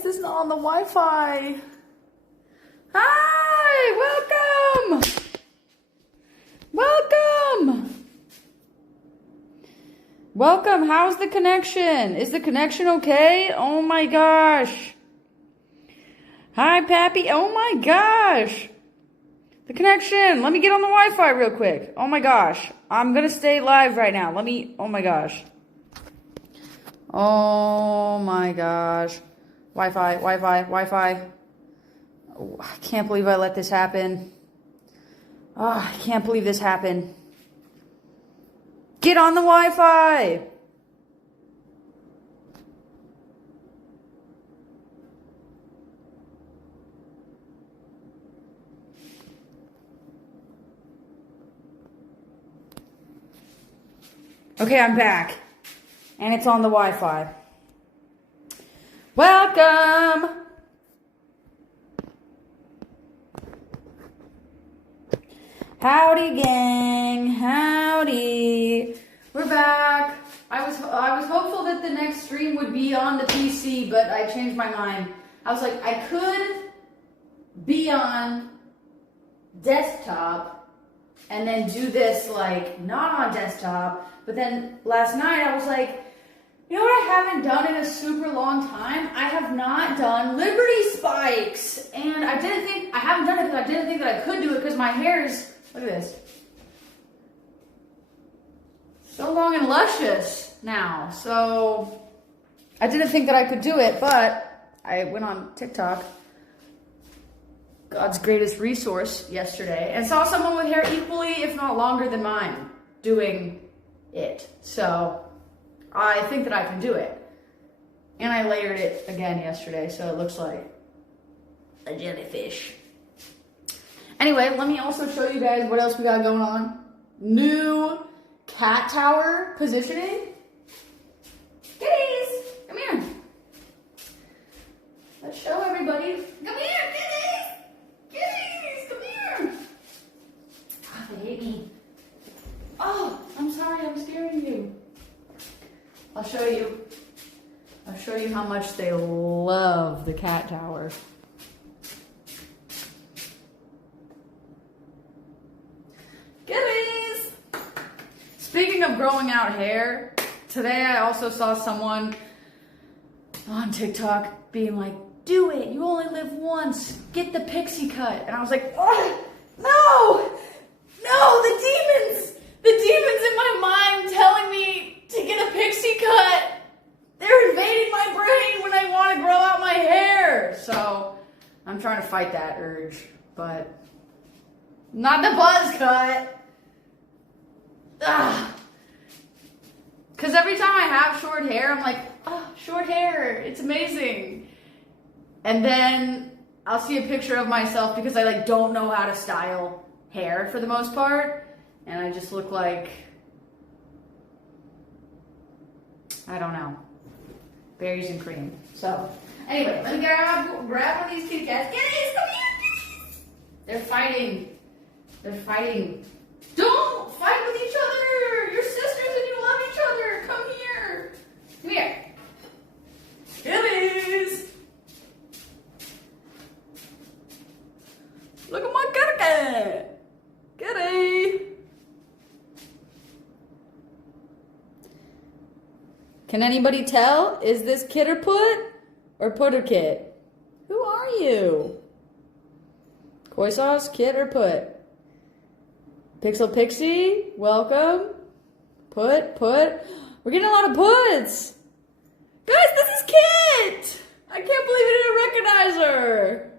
is this not on the Wi-Fi? Hi, welcome. Welcome. Welcome. How's the connection? Is the connection okay? Oh my gosh. Hi, Pappy. Oh my gosh. The connection. Let me get on the Wi-Fi real quick. Oh my gosh. I'm gonna stay live right now. Oh my gosh. Oh my gosh. Wi-Fi. Oh, I can't believe I let this happen. Oh, I can't believe this happened. Get on the Wi-Fi. Okay, I'm back. And it's on the Wi-Fi. Welcome! Howdy, gang. Howdy. We're back. I was hopeful that the next stream would be on the PC, but I changed my mind. I was like, I could be on desktop and then do this like not on desktop. But then last night I was like, you know what I haven't done in a super long time? I have not done Liberty Spikes. And I haven't done it because I didn't think that I could do it because my hair is, look at this, so long and luscious now. So I didn't think that I could do it, but I went on TikTok, God's greatest resource, yesterday, and saw someone with hair equally, if not longer than mine, doing it. So I think that I can do it. And I layered it again yesterday, so it looks like a jellyfish. Anyway, let me also show you guys what else we got going on. New cat tower positioning. Kitties, come here. Let's show everybody. Come here, kitties. Kitties, come here. Oh, they hate me. Oh, I'm sorry, I'm scaring you. I'll show you how much they love the cat tower. Kitties! Speaking of growing out hair, today I also saw someone on TikTok being like, do it, you only live once, get the pixie cut. And I was like, oh, no, the demons in my mind telling me to get a pixie cut. They're invading my brain when I want to grow out my hair. So I'm trying to fight that urge, but not the buzz cut. Because every time I have short hair, I'm like, oh, short hair, it's amazing. And then I'll see a picture of myself because I like don't know how to style hair for the most part. And I just look like, I don't know, berries and cream. So anyway, let me grab one of these kitty cats. Kitties, come here, kitties. They're fighting. Don't fight with each other. You're sisters and you love each other. Come here. Come here. Kitties. Look at my kitty cat. Kitty. Can anybody tell? Is this kit or put? Or put or kit? Who are you? Koi sauce, kit or put? Pixel Pixie, welcome. Put. We're getting a lot of puts. Guys, this is Kit. I can't believe I didn't recognize her.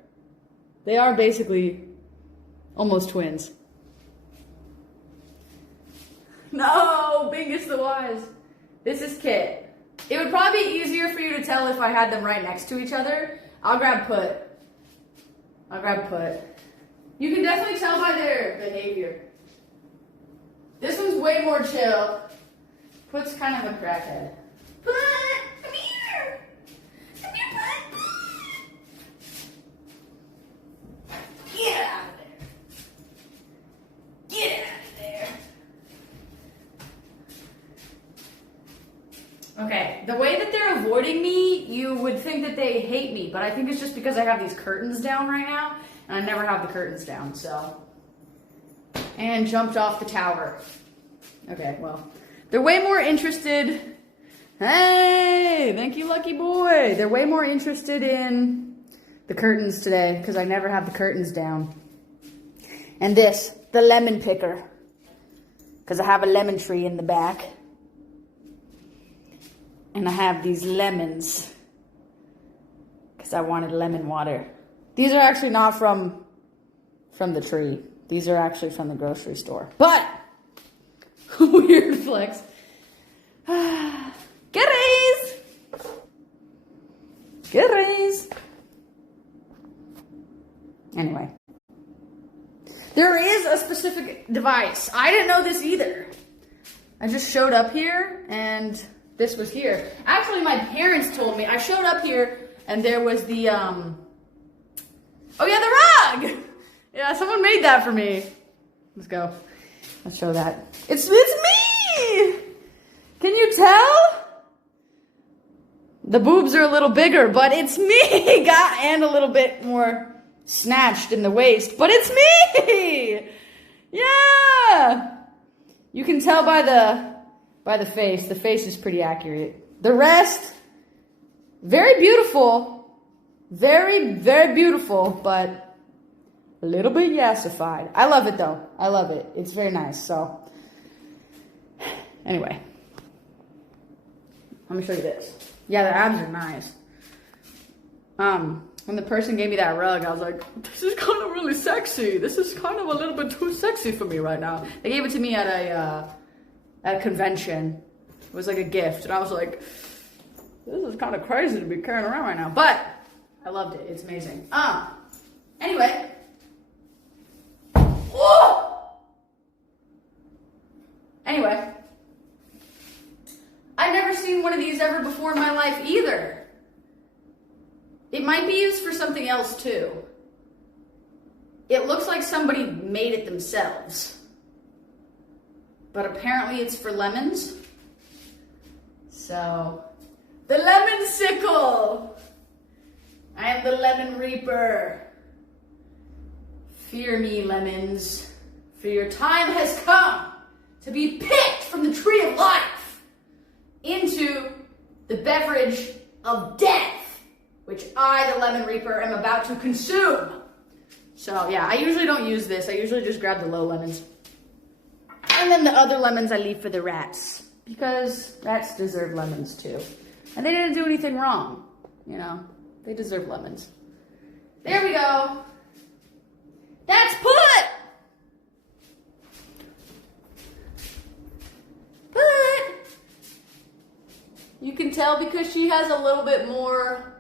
They are basically almost twins. No, Bingus the Wise. This is Kit. It would probably be easier for you to tell if I had them right next to each other. I'll grab Put. You can definitely tell by their behavior. This one's way more chill. Put's kind of a crackhead. Put! Come here! Come here, Put! Get out of there! Get out of there! Okay, the way that they're avoiding me, you would think that they hate me, but I think it's just because I have these curtains down right now, and I never have the curtains down, so. And jumped off the tower. Okay, well, they're way more interested. Hey, thank you, lucky boy. They're way more interested in the curtains today, because I never have the curtains down. And this, the lemon picker, because I have a lemon tree in the back. And I have these lemons, because I wanted lemon water. These are actually not from the tree. These are actually from the grocery store. But, weird flex. Goodies! Goodies! Anyway. There is a specific device. I didn't know this either. I just showed up here and this was here. Actually, my parents told me. I showed up here and there was the, oh yeah, the rug! Yeah, someone made that for me. Let's go. Let's show that. It's me! Can you tell? The boobs are a little bigger, but it's me! And a little bit more snatched in the waist, but it's me! Yeah! You can tell by the face. The face is pretty accurate. The rest, very beautiful. Very, very beautiful, but a little bit yassified. I love it though. I love it. It's very nice, so. Anyway. Let me show you this. Yeah, the abs are nice. When the person gave me that rug, I was like, this is kind of really sexy. This is kind of a little bit too sexy for me right now. They gave it to me at a convention. It was like a gift. And I was like, this is kind of crazy to be carrying around right now. But I loved it. It's amazing. Anyway. Whoa! Anyway. I've never seen one of these ever before in my life either. It might be used for something else too. It looks like somebody made it themselves. But apparently it's for lemons. So, the lemon sickle! I am the lemon reaper. Fear me, lemons, for your time has come to be picked from the tree of life into the beverage of death, which I, the lemon reaper, am about to consume. So yeah, I usually don't use this. I usually just grab the low lemons. And then the other lemons I leave for the rats, because rats deserve lemons too. And they didn't do anything wrong, you know. They deserve lemons. There we go. That's Put! Put! You can tell because she has a little bit more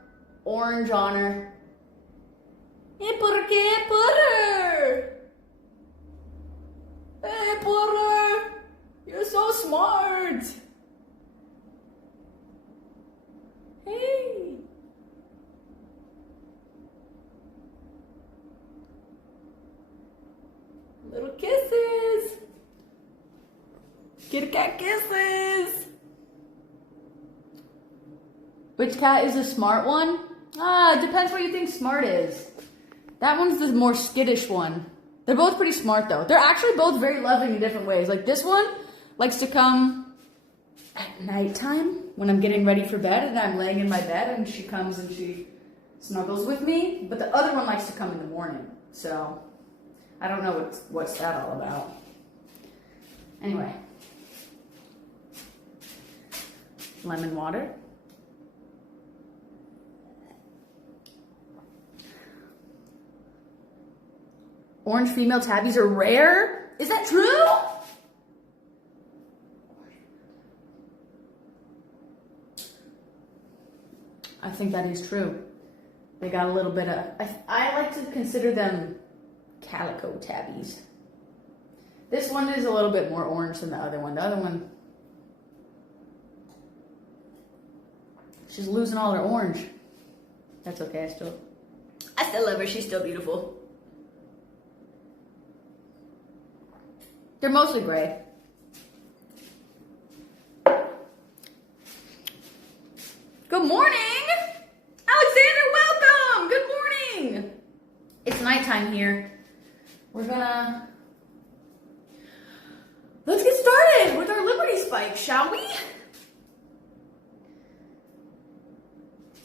orange on her. Hey, Putter, Putter! Hey, Putter! You're so smart! Hey! Little kisses! Kitty cat kisses! Which cat is a smart one? It depends what you think smart is. That one's the more skittish one. They're both pretty smart though. They're actually both very loving in different ways. Like this one likes to come at nighttime when I'm getting ready for bed and I'm laying in my bed and she comes and she snuggles with me. But the other one likes to come in the morning. So I don't know what's that all about. Anyway. Lemon water. Orange female tabbies are rare? Is that true? I think that is true. They got a little bit of... I like to consider them calico tabbies. This one is a little bit more orange than the other one. The other one... she's losing all her orange. That's okay, I still love her. She's still beautiful. They're mostly gray. Good morning! Alexander, welcome! Good morning! It's nighttime here. Let's get started with our Liberty Spike, shall we?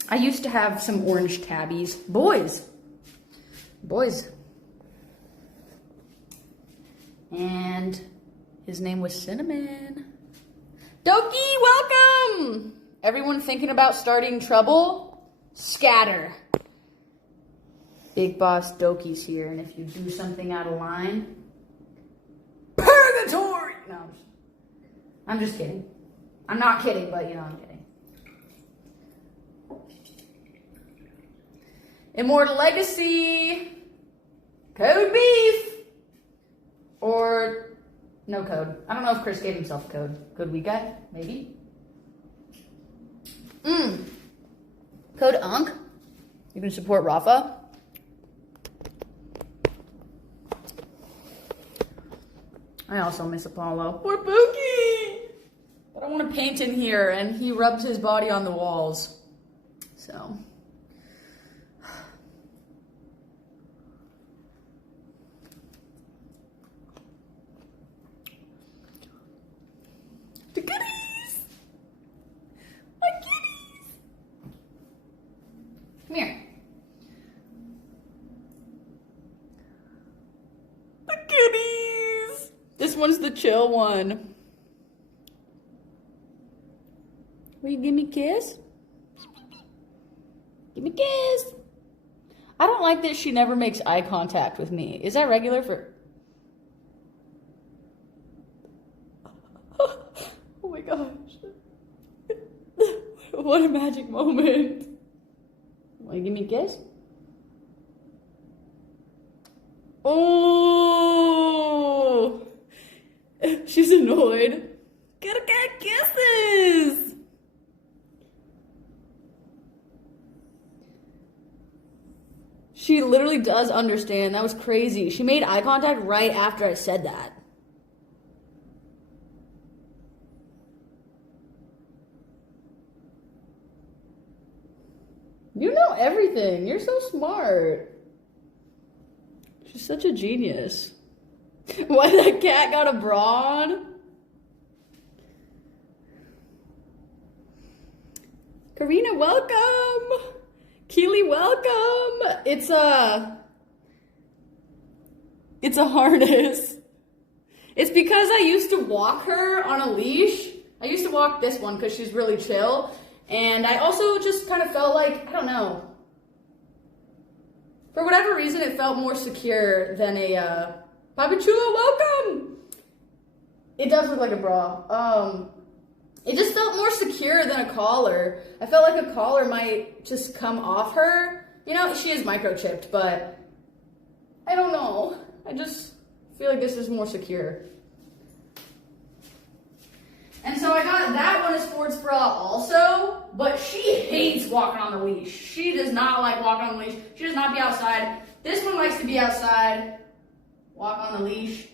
I used to have some orange tabbies. Boys. And his name was Cinnamon. Doki, welcome! Everyone thinking about starting trouble? Scatter. Big Boss Doki's here, and if you do something out of line, purgatory! No, I'm just kidding. I'm not kidding, but I'm kidding. Immortal Legacy, Code Beef, or no code. I don't know if Chris gave himself a code. Code we got? Maybe? Code UNC. You can support Rafa. I also miss Apollo. Poor Pookie! But I want to paint in here, and he rubs his body on the walls. So. The kitties! My kitties! Come here. The kitties! This one's the chill one. Will you give me a kiss? Give me a kiss. I don't like that she never makes eye contact with me. Is that regular for... Oh my gosh. What a magic moment. Want to give me a kiss? Oh! She's annoyed. Gotta get kisses! She literally does understand. That was crazy. She made eye contact right after I said that. You know everything. You're so smart. She's such a genius. Why that cat got a bra on? Karina, welcome. Keely, welcome. It's a harness. It's because I used to walk her on a leash. I used to walk this one because she's really chill. And I also just kind of felt like, I don't know. For whatever reason, it felt more secure than a, Papi Chulo, welcome! It does look like a bra. It just felt more secure than a collar. I felt like a collar might just come off her. She is microchipped, but I don't know. I just feel like this is more secure. And so I got that one, a sports bra also, but she hates walking on the leash. She does not like walking on the leash. She does not be outside. This one likes to be outside, walk on the leash.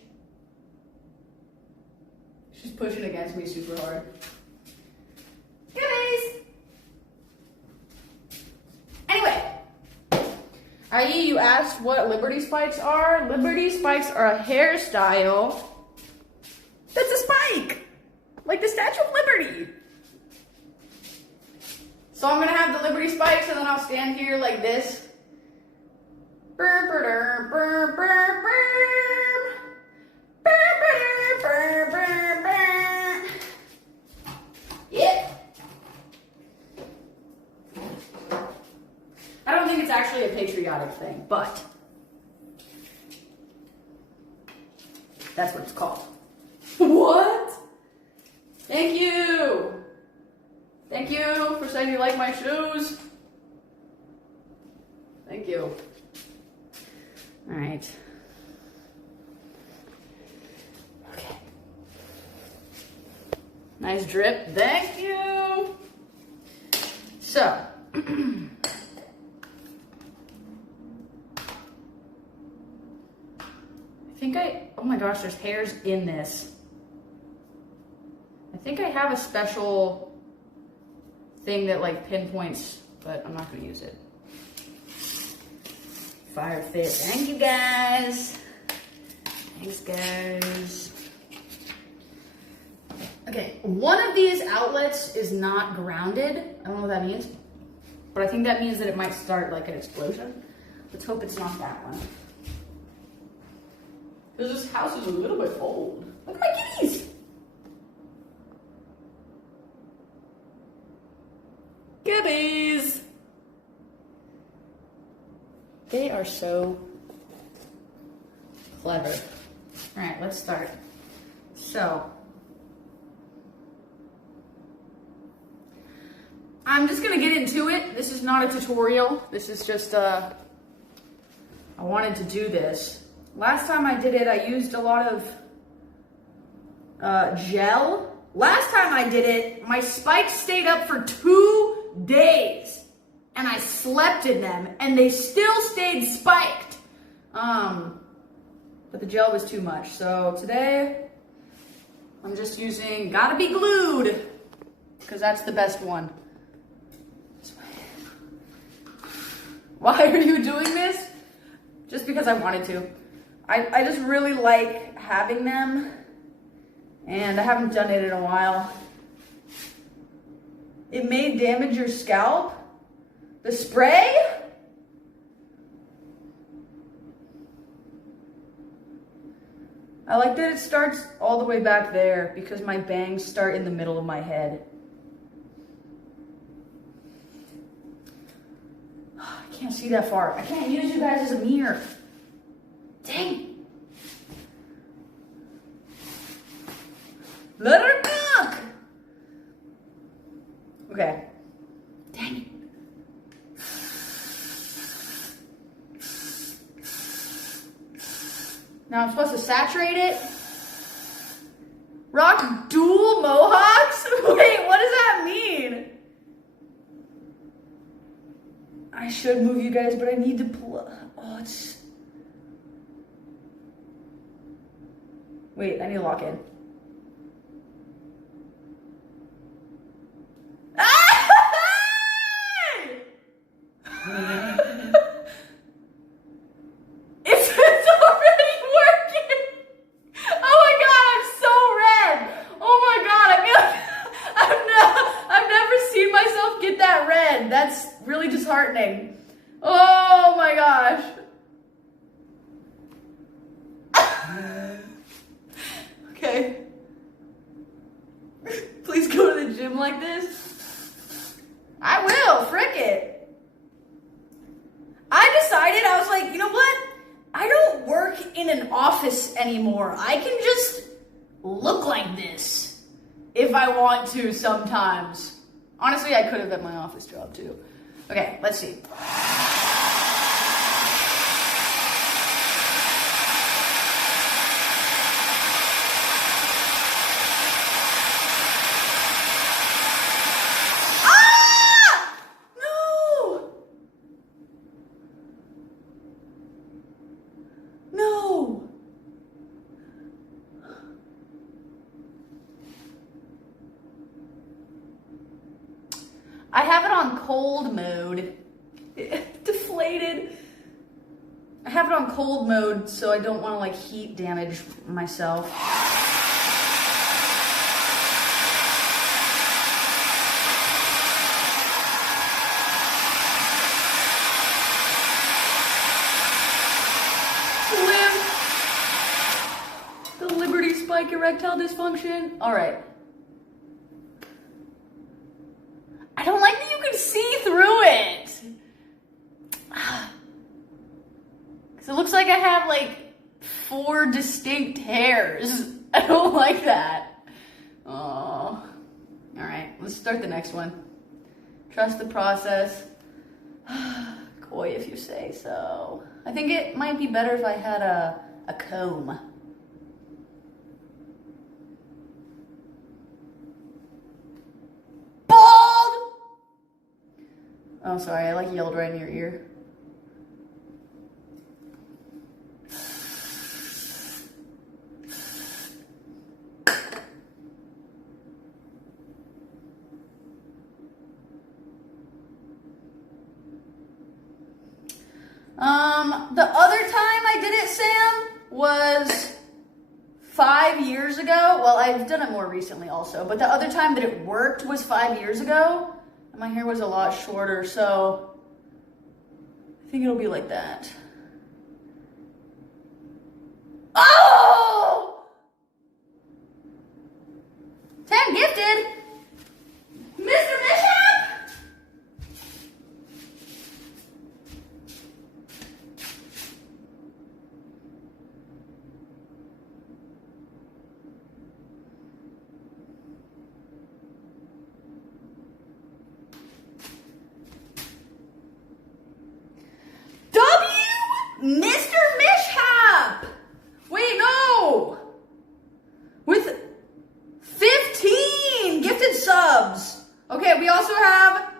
She's pushing against me super hard. Goodies! Anyway, IE, you asked what Liberty Spikes are. Liberty Spikes are a hairstyle that's a spike. Like the Statue of Liberty. So I'm gonna have the Liberty Spikes and then I'll stand here like this. Yeah. I don't think it's actually a patriotic thing, but that's what it's called. What? Thank you! Thank you for saying you like my shoes. Thank you. Alright. Okay. Nice drip. Thank you! So. Oh my gosh, there's hairs in this. I think I have a special thing that like pinpoints but I'm not gonna use it. Fire fit. Thank you guys. Thanks guys. Okay, one of these outlets is not grounded. I don't know what that means, but I think that means that it might start like an explosion. Let's hope it's not that one. Because this house is a little bit old. Look at my kitties! Kitties! They are so clever. Alright, let's start. So, I'm just gonna get into it. This is not a tutorial. This is just, I wanted to do this. Last time I did it, I used a lot of gel. Last time I did it, my spikes stayed up for 2 days. And I slept in them, and they still stayed spiked. But the gel was too much. So today, I'm just using Gotta Be Glued, because that's the best one. Why are you doing this? Just because I wanted to. I just really like having them, and I haven't done it in a while. It may damage your scalp. The spray? I like that it starts all the way back there because my bangs start in the middle of my head. I can't see that far. I can't use you guys as a mirror. Dang. Let her cook. Okay. Dang it. Now I'm supposed to saturate it. Rock dual mohawks? Wait, what does that mean? I should move you guys, but I need to pull. Oh, it's. Wait, I need to lock in. That's really disheartening. Oh my gosh. Okay. Please go to the gym like this. I will, frick it. I decided, I was like, you know what? I don't work in an office anymore. I can just look like this if I want to sometimes. Honestly, I could have at my office job too. Okay, let's see. Ah! No! No! I have it on cold mode. Deflated. I have it on cold mode so I don't want to like heat damage myself. Live the Liberty Spike erectile dysfunction. All right. I don't like that you can see through it. Because it looks like I have like 4 distinct hairs. I don't like that. Oh. Alright, let's start the next one. Trust the process. Coy if you say so. I think it might be better if I had a comb. Oh, sorry, I like yelled right in your ear. The other time I did it, Sam, was 5 years ago. Well, I've done it more recently also, but the other time that it worked was 5 years ago, and my hair was a lot shorter, so I think it'll be like that. Oh! 10 gifted! Mr. Mishap! Mr. Mishap! Wait, no! With 15 gifted subs. Okay, we also have...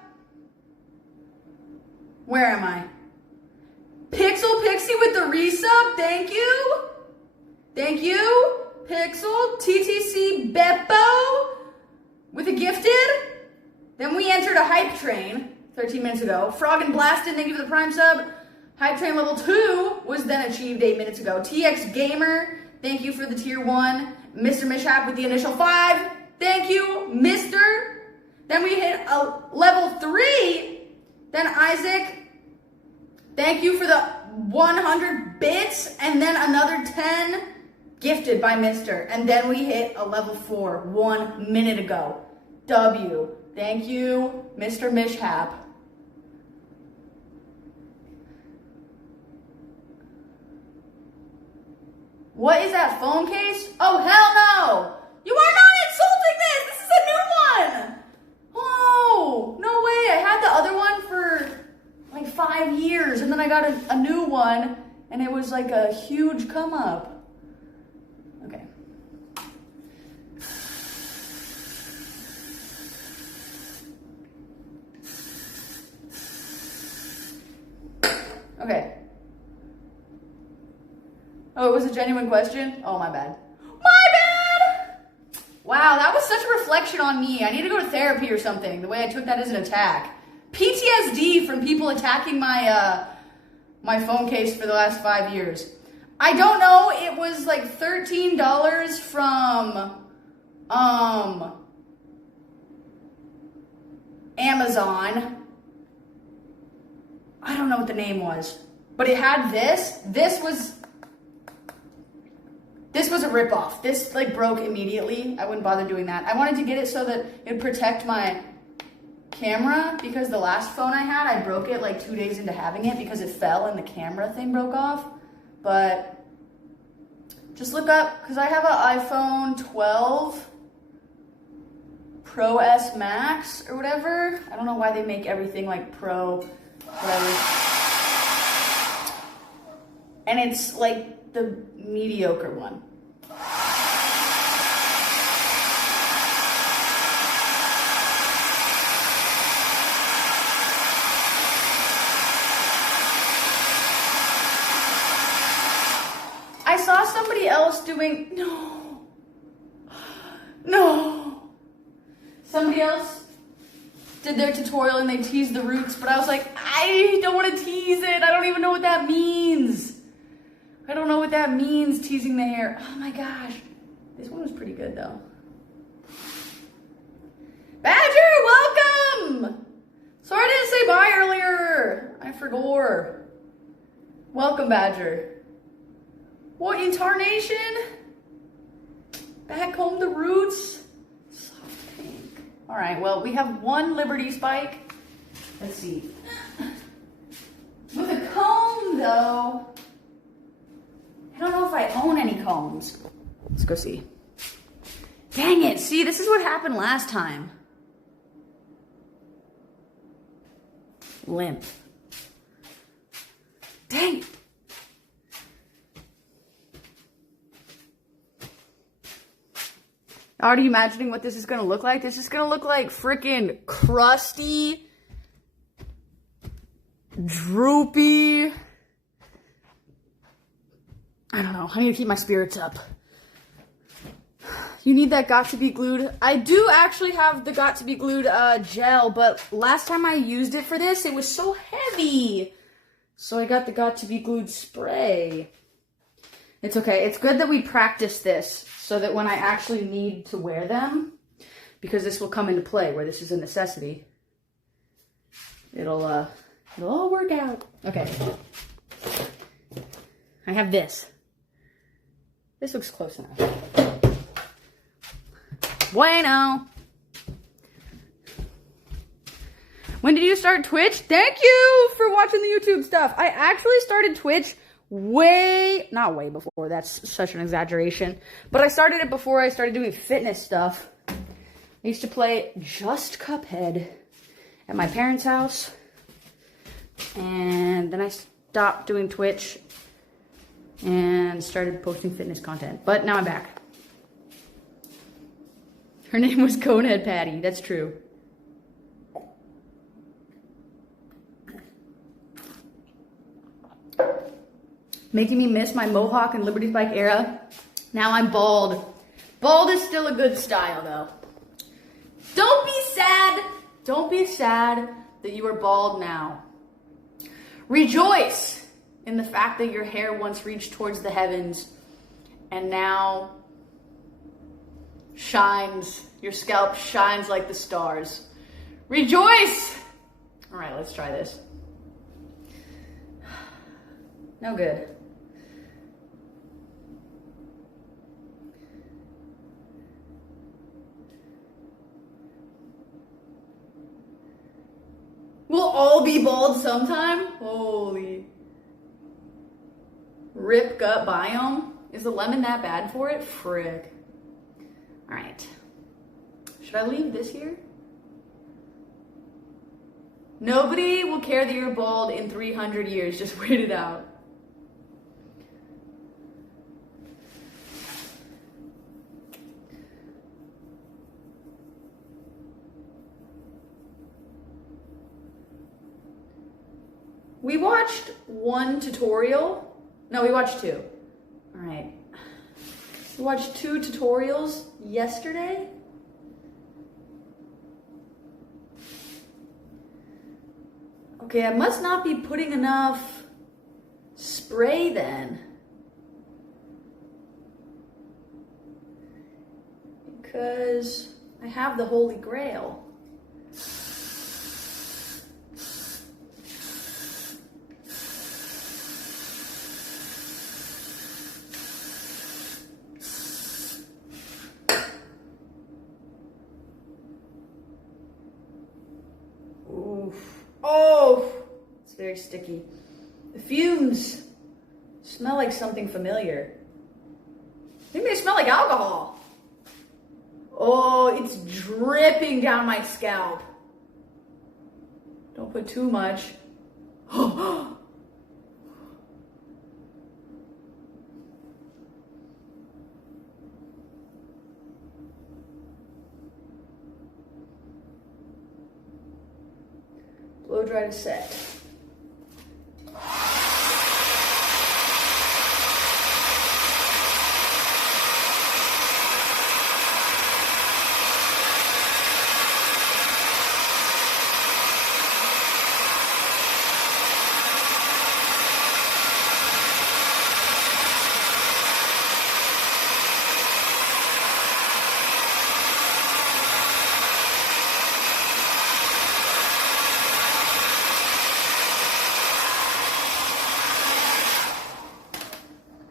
Where am I? Pixel Pixie with the resub, thank you. Thank you. Pixel, TTC Beppo with a gifted. Then we entered a hype train 13 minutes ago. Frog and Blasted, thank you for the prime sub. Hype Train level 2 was then achieved 8 minutes ago. TX Gamer, thank you for the tier 1. Mr. Mishap with the initial 5. Thank you, Mr. Then we hit a level 3. Then Isaac, thank you for the 100 bits. And then another 10 gifted by Mr. And then we hit a level 4 1 minute ago. W, thank you, Mr. Mishap. What is that phone case? Oh, hell no! You are not insulting this! This is a new one! Oh, no way. I had the other one for like 5 years, and then I got a new one, and it was like a huge come up. Okay. Okay. Oh, it was a genuine question? Oh, my bad. My bad! Wow, that was such a reflection on me. I need to go to therapy or something, the way I took that as an attack. PTSD from people attacking my my phone case for the last 5 years. I don't know, it was like $13 from Amazon. I don't know what the name was, but it had this. This was a ripoff. This like broke immediately. I wouldn't bother doing that. I wanted to get it so that it would protect my camera, because the last phone I had, I broke it like 2 days into having it because it fell and the camera thing broke off. But just look up, because I have an iPhone 12 Pro S Max or whatever. I don't know why they make everything like Pro, whatever. And it's like the mediocre one. I saw somebody else doing, no. Somebody else did their tutorial and they teased the roots, but I was like, I don't want to tease it. I don't even know what that means. I don't know what that means, teasing the hair. Oh my gosh. This one was pretty good though. Badger, welcome! Sorry I didn't say bye earlier. I forgot. Welcome, Badger. What in tarnation? Back home the roots. Soft pink. All right, well, we have one Liberty Spike. Let's see. With a comb, though. I don't know if I own any combs. Let's go see. Dang it. See, this is what happened last time. Limp. Dang it. Already imagining what this is going to look like. This is going to look like freaking crusty, droopy. I don't know. I need to keep my spirits up. You need that Got to Be Glued. I do actually have the Got to Be Glued gel, but last time I used it for this, it was so heavy. So I got the Got To Be Glued spray. It's okay. It's good that we practice this so that when I actually need to wear them, because this will come into play where this is a necessity, it'll all work out. Okay. I have this. This looks close enough. Bueno. When did you start Twitch? Thank you for watching the YouTube stuff. I actually started Twitch not way before. That's such an exaggeration. But I started it before I started doing fitness stuff. I used to play just Cuphead at my parents' house. And then I stopped doing Twitch and started posting fitness content. But now I'm back. Her name was Conehead Patty. That's true. Making me miss my Mohawk and Liberty Bike era. Now I'm bald. Bald is still a good style, though. Don't be sad. Don't be sad that you are bald now. Rejoice in the fact that your hair once reached towards the heavens and now shines. Your scalp shines like the stars. Rejoice! All right, let's try this. No good. We'll all be bald sometime? Holy. Rip gut biome? Is the lemon that bad for it? Frick. All right. Should I leave this here? Nobody will care that you're bald in 300 years. Just wait it out. We watched one tutorial. No, we watched two. All right. We watched 2 tutorials yesterday. Okay, I must not be putting enough spray then. Because I have the Holy Grail. Oh, it's very sticky. The fumes smell like something familiar. I think they smell like alcohol. Oh, it's dripping down my scalp. Don't put too much. Blow dry to set.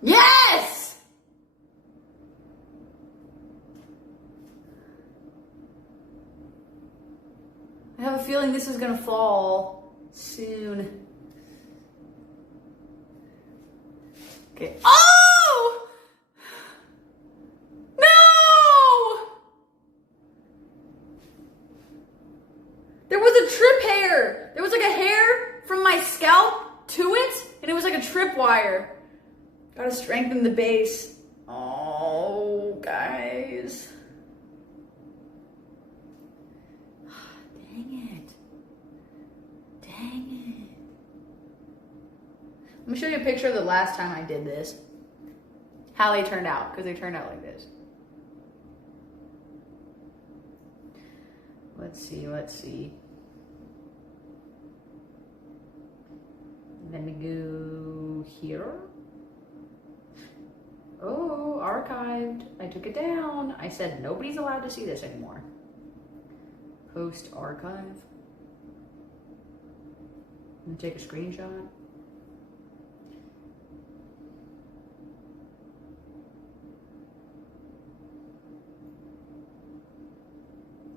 Yes! I have a feeling this is gonna fall soon. Okay. Oh! No! There was a trip hair. There was like a hair from my scalp to it, and it was like a trip wire. Gotta strengthen the base. Oh, guys. Dang it. Dang it. I'm gonna show you a picture of the last time I did this. How they turned out, because they turned out like this. Let's see, let's see. Then we go here. Oh, archived. I took it down. I said nobody's allowed to see this anymore. Post archive. I'm gonna take a screenshot.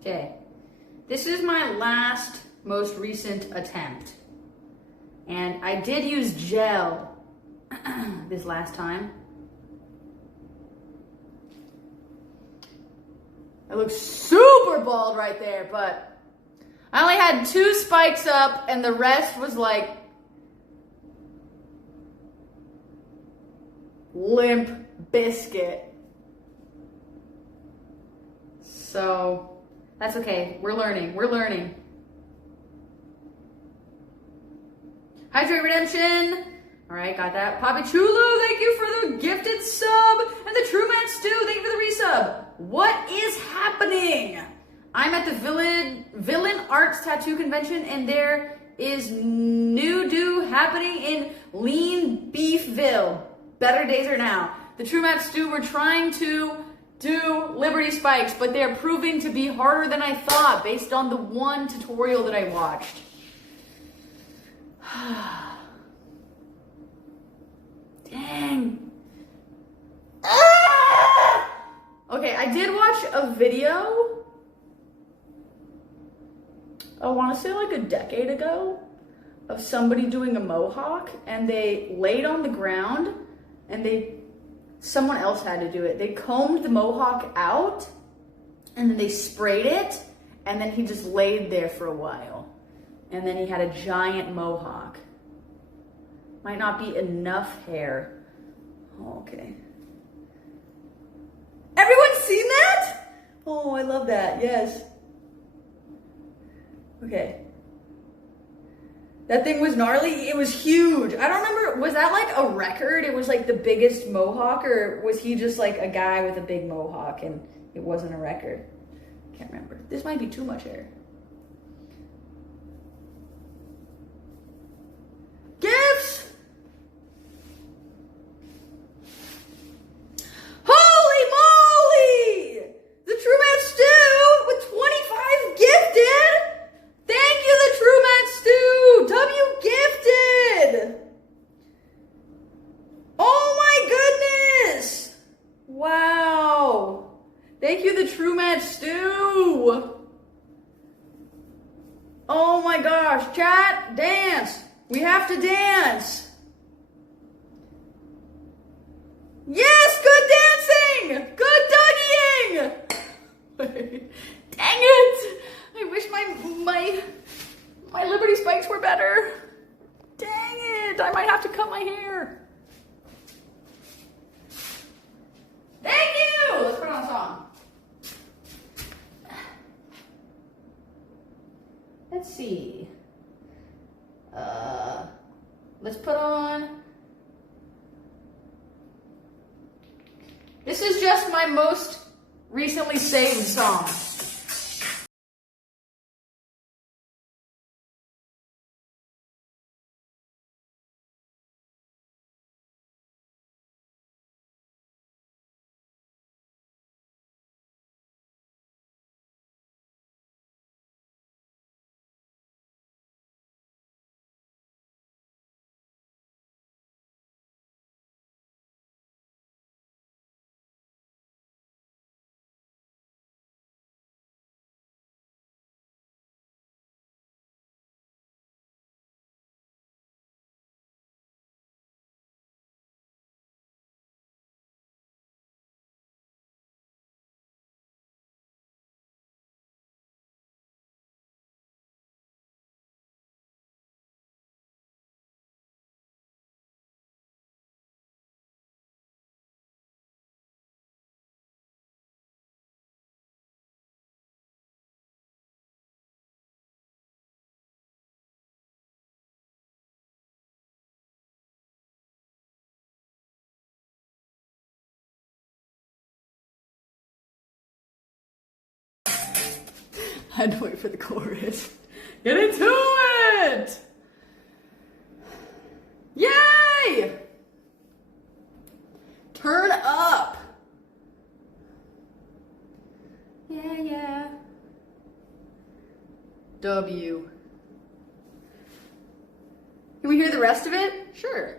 Okay. This is my last, most recent attempt. And I did use gel this last time. I look super bald right there, but I only had 2 spikes up and the rest was like limp biscuit. So that's okay. We're learning. We're learning. Hydrate Redemption. All right, got that. Poppy Chulu, thank you for the gifted sub. And the True Man Stew, thank you for the resub. What is happening? I'm at the Villain Arts Tattoo Convention, and there is new do happening in Lean Beefville. Better days are now. The True Man Stew, we're trying to do Liberty Spikes, but they're proving to be harder than I thought based on the one tutorial that I watched. Dang. Ah! Okay, I did watch a video, I want to say like a decade ago, of somebody doing a mohawk, and they laid on the ground and someone else had to do it. They combed the mohawk out and then they sprayed it, and then he just laid there for a while. And then he had a giant mohawk. Might not be enough hair. Oh, okay. Everyone seen that? Oh, I love that. Yes. Okay. That thing was gnarly. It was huge. I don't remember. Was that like a record? It was like the biggest mohawk, or was he just like a guy with a big mohawk and it wasn't a record? Can't remember. This might be too much hair. Gifts! Holy moly! The True Man Stew with 25 gifted! Thank you, the True Man Stew! W gifted! Oh my goodness! Wow! Thank you, the True Man Stew! Oh my gosh, chat, dance! We have to dance! Yes, good dancing! Good Dougieing! Dang it! I wish my Liberty Spikes were better. Dang it! I might have to cut my hair. Thank you! Let's put on a song. Let's see. Let's put on... This is just my most recently saved song. I had to wait for the chorus. Get into it! Turn up. Yeah. W. Can we hear the rest of it? Sure.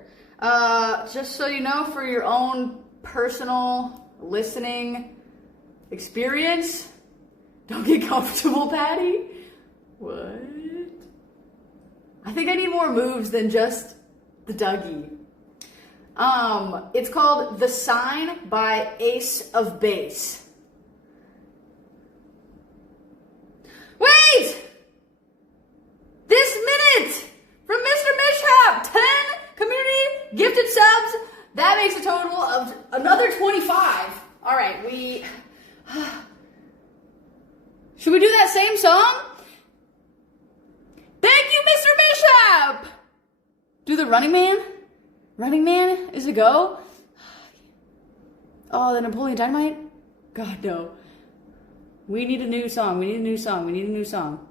Just so you know, for your own personal listening experience, don't get comfortable, Patty. What? I think I need more moves than just the Dougie. It's called The Sign by Ace of Base. Wait! This minute from Mr. Mishap, 10 community gifted subs. That makes a total of another 25. All right, should we do that same song? Thank you, Mr. Bishop! Do the Running Man? Running Man is a go? Oh, the Napoleon Dynamite? God, no. We need a new song. We need a new song. We need a new song.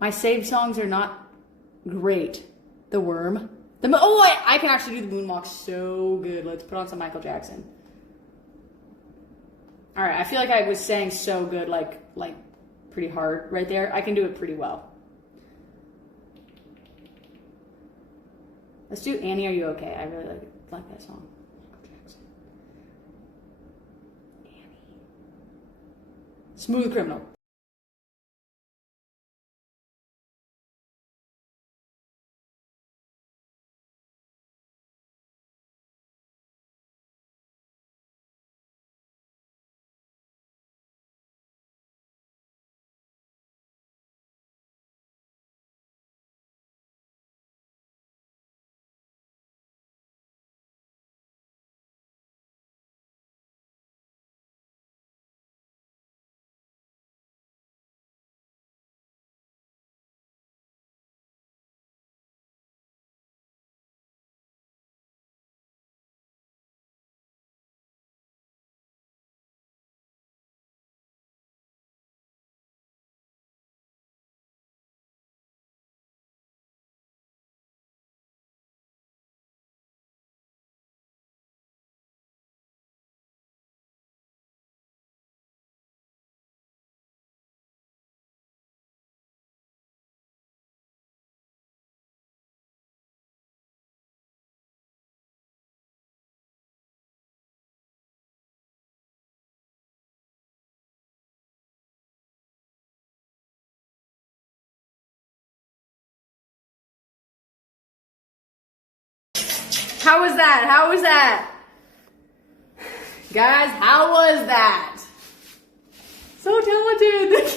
My saved songs are not great. The Worm. I can actually do the Moonwalk so good. Let's put on some Michael Jackson. All right, I feel like I was saying so good, like pretty hard right there. I can do it pretty well. Let's do Annie, Are You Okay? I really like that song. Annie. Smooth Criminal. How was that? How was that? Guys, how was that? So talented.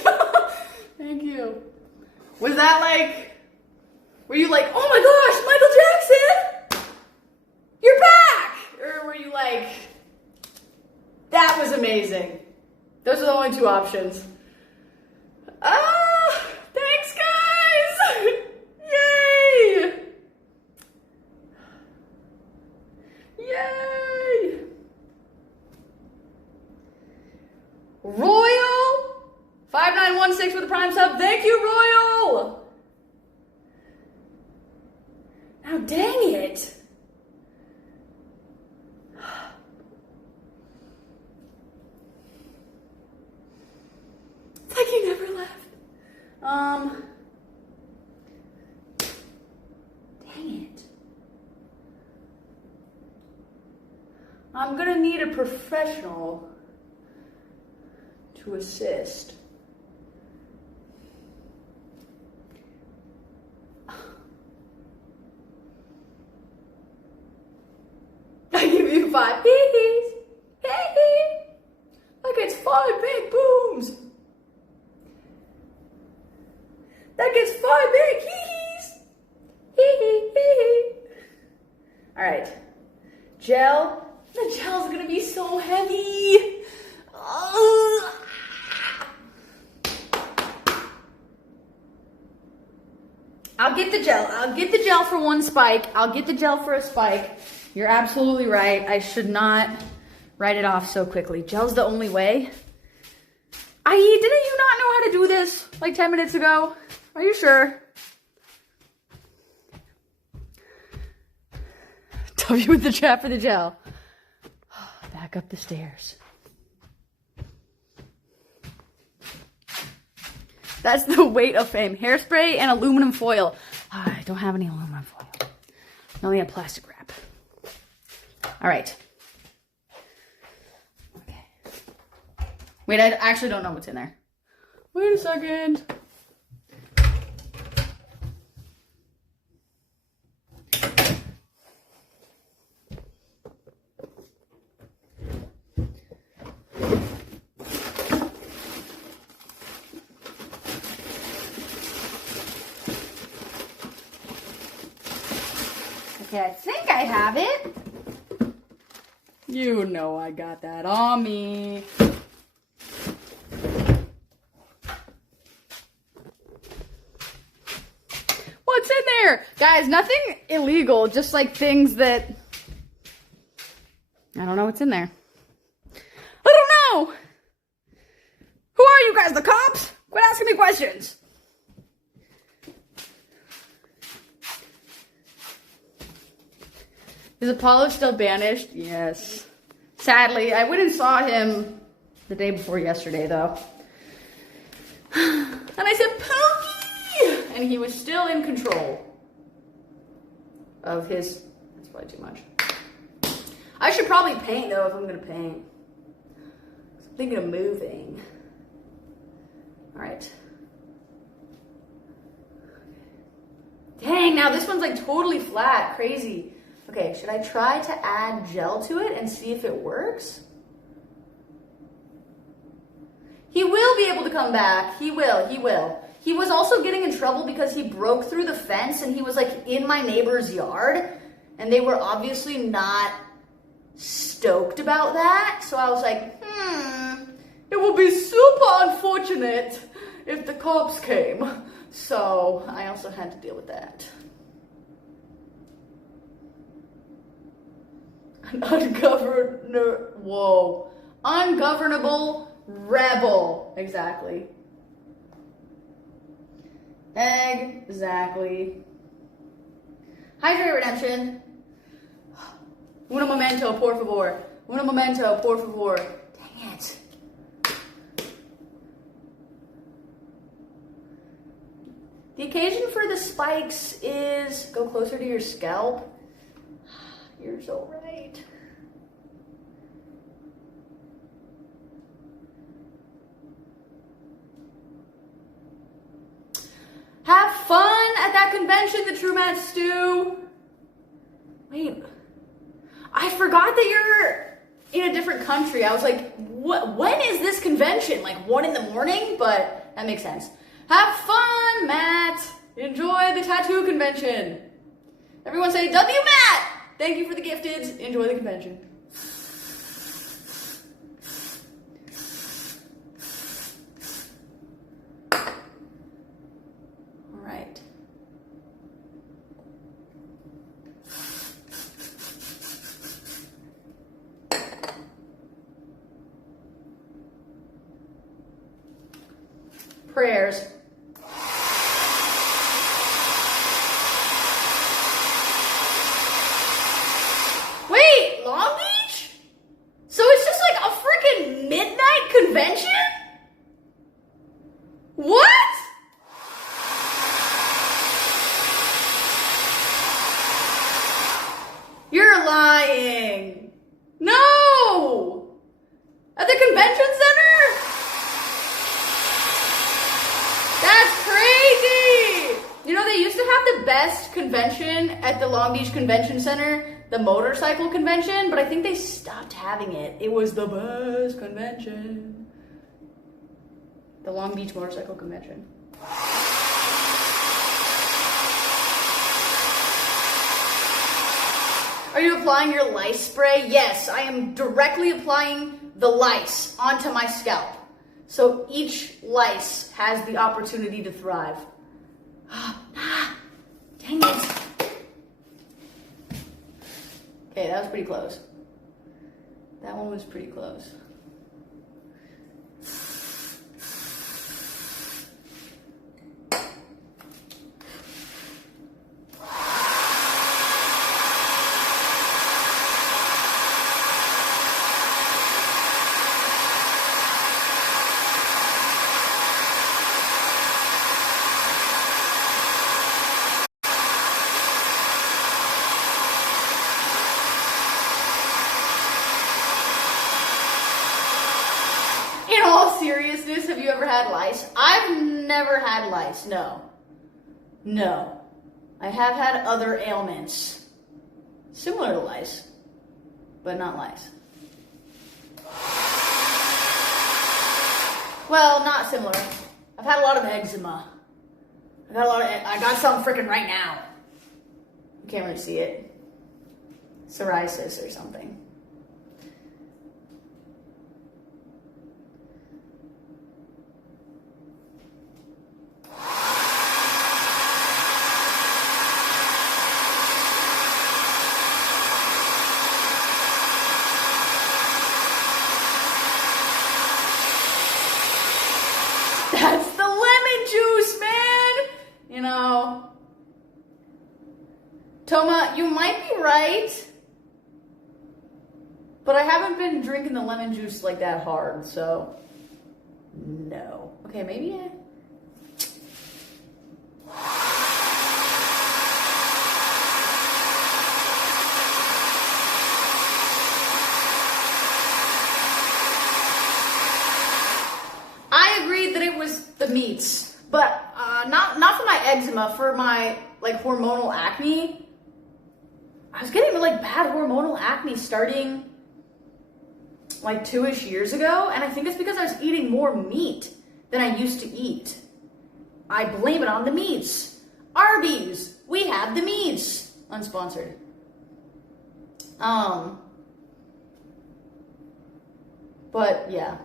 Thank you. Was that like, were you like, oh my gosh, Michael Jackson, you're back? Or were you like, that was amazing? Those are the only two options. Thanks guys. Yay. Yay! Royal 5916 with a prime sub. Thank you, Royal. Now, dang it. It's like you never left. Dang it. I'm gonna need a professional to assist. I give you 5 hee-hees. Hee-hee. Like it's 5 big booms. That gets 5 big hee-hees. Hee-hee, hee-hee. All right. Gel. The gel's gonna be so heavy. I'll get the gel. I'll get the gel for one spike. I'll get the gel for a spike. You're absolutely right. I should not write it off so quickly. Gel's the only way. Didn't you not know how to do this like 10 minutes ago? Are you sure? W with the chat for the gel. Back up the stairs. That's the weight of fame. Hairspray and aluminum foil. I don't have any aluminum foil. I only have plastic wrap. All right. Okay. Wait, I actually don't know what's in there. Wait a second. Okay, I think I have it. You know I got that on me. What's in there? Guys, nothing illegal, just like things that... I don't know what's in there. I don't know! Who are you guys, the cops? Quit asking me questions. Is Apollo still banished? Yes. Sadly, I went and saw him the day before yesterday, though. And I said, Pookie! And he was still in control of his... That's probably too much. I should probably paint, though, if I'm going to paint. I'm thinking of moving. All right. Dang, now this one's like totally flat. Crazy. Okay, should I try to add gel to it and see if it works? He will be able to come back. He will. He was also getting in trouble because he broke through the fence and he was like in my neighbor's yard. And they were obviously not stoked about that. So I was like, it will be super unfortunate if the cops came. So I also had to deal with that. An ungovernable rebel. Exactly. Exactly. Hydrate Redemption. Un momento, por favor. Un momento, por favor. Dang it. The occasion for the spikes is go closer to your scalp. You're so right. Have fun at that convention, the True Matt Stew. Wait, I forgot that you're in a different country. I was like, what? When is this convention? Like 1 in the morning? But that makes sense. Have fun, Matt. Enjoy the tattoo convention. Everyone say, W Matt. Thank you for the gifteds. Enjoy the convention. All right. Prayers. Convention? What? You're lying. No! At the convention center? That's crazy! You know, they used to have the best convention at the Long Beach Convention Center, the motorcycle convention, but I think they stopped having it. It was the best convention. The Long Beach Motorcycle Convention. Are you applying your lice spray? Yes, I am directly applying the lice onto my scalp. So each lice has the opportunity to thrive. Dang it. Okay, that was pretty close. That one was pretty close. all seriousness, have you ever had lice? I've never had lice, no. No. I have had other ailments. Similar to lice, but not lice. Well, not similar. I've had a lot of eczema. I got some freaking right now. You can't really see it. Psoriasis or something. That's the lemon juice, man! You know. Toma, you might be right. But I haven't been drinking the lemon juice like that hard, so no. Okay, maybe I agreed that it was the meats, but not for my eczema, for my like hormonal acne. I was getting like bad hormonal acne starting like 2-ish years ago, and I think it's because I was eating more meat than I used to eat. I blame it on the meats. Arby's, we have the meats. Unsponsored. But yeah.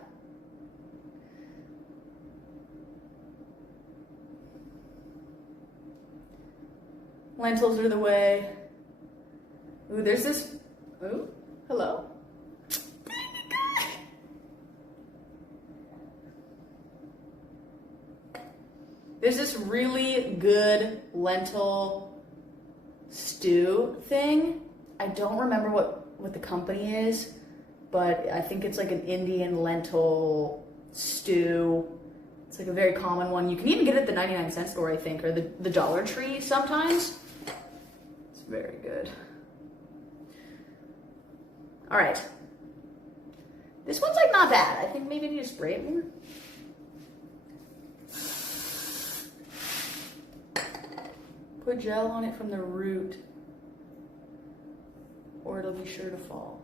Lentils are the way. Ooh, there's this. Ooh, hello. There's this really good lentil stew thing. I don't remember what the company is, but I think it's like an Indian lentil stew. It's like a very common one. You can even get it at the 99-cent store, I think, or the Dollar Tree sometimes. It's very good. All right. This one's like not bad. I think maybe I need to spray it more. Put gel on it from the root, or it'll be sure to fall.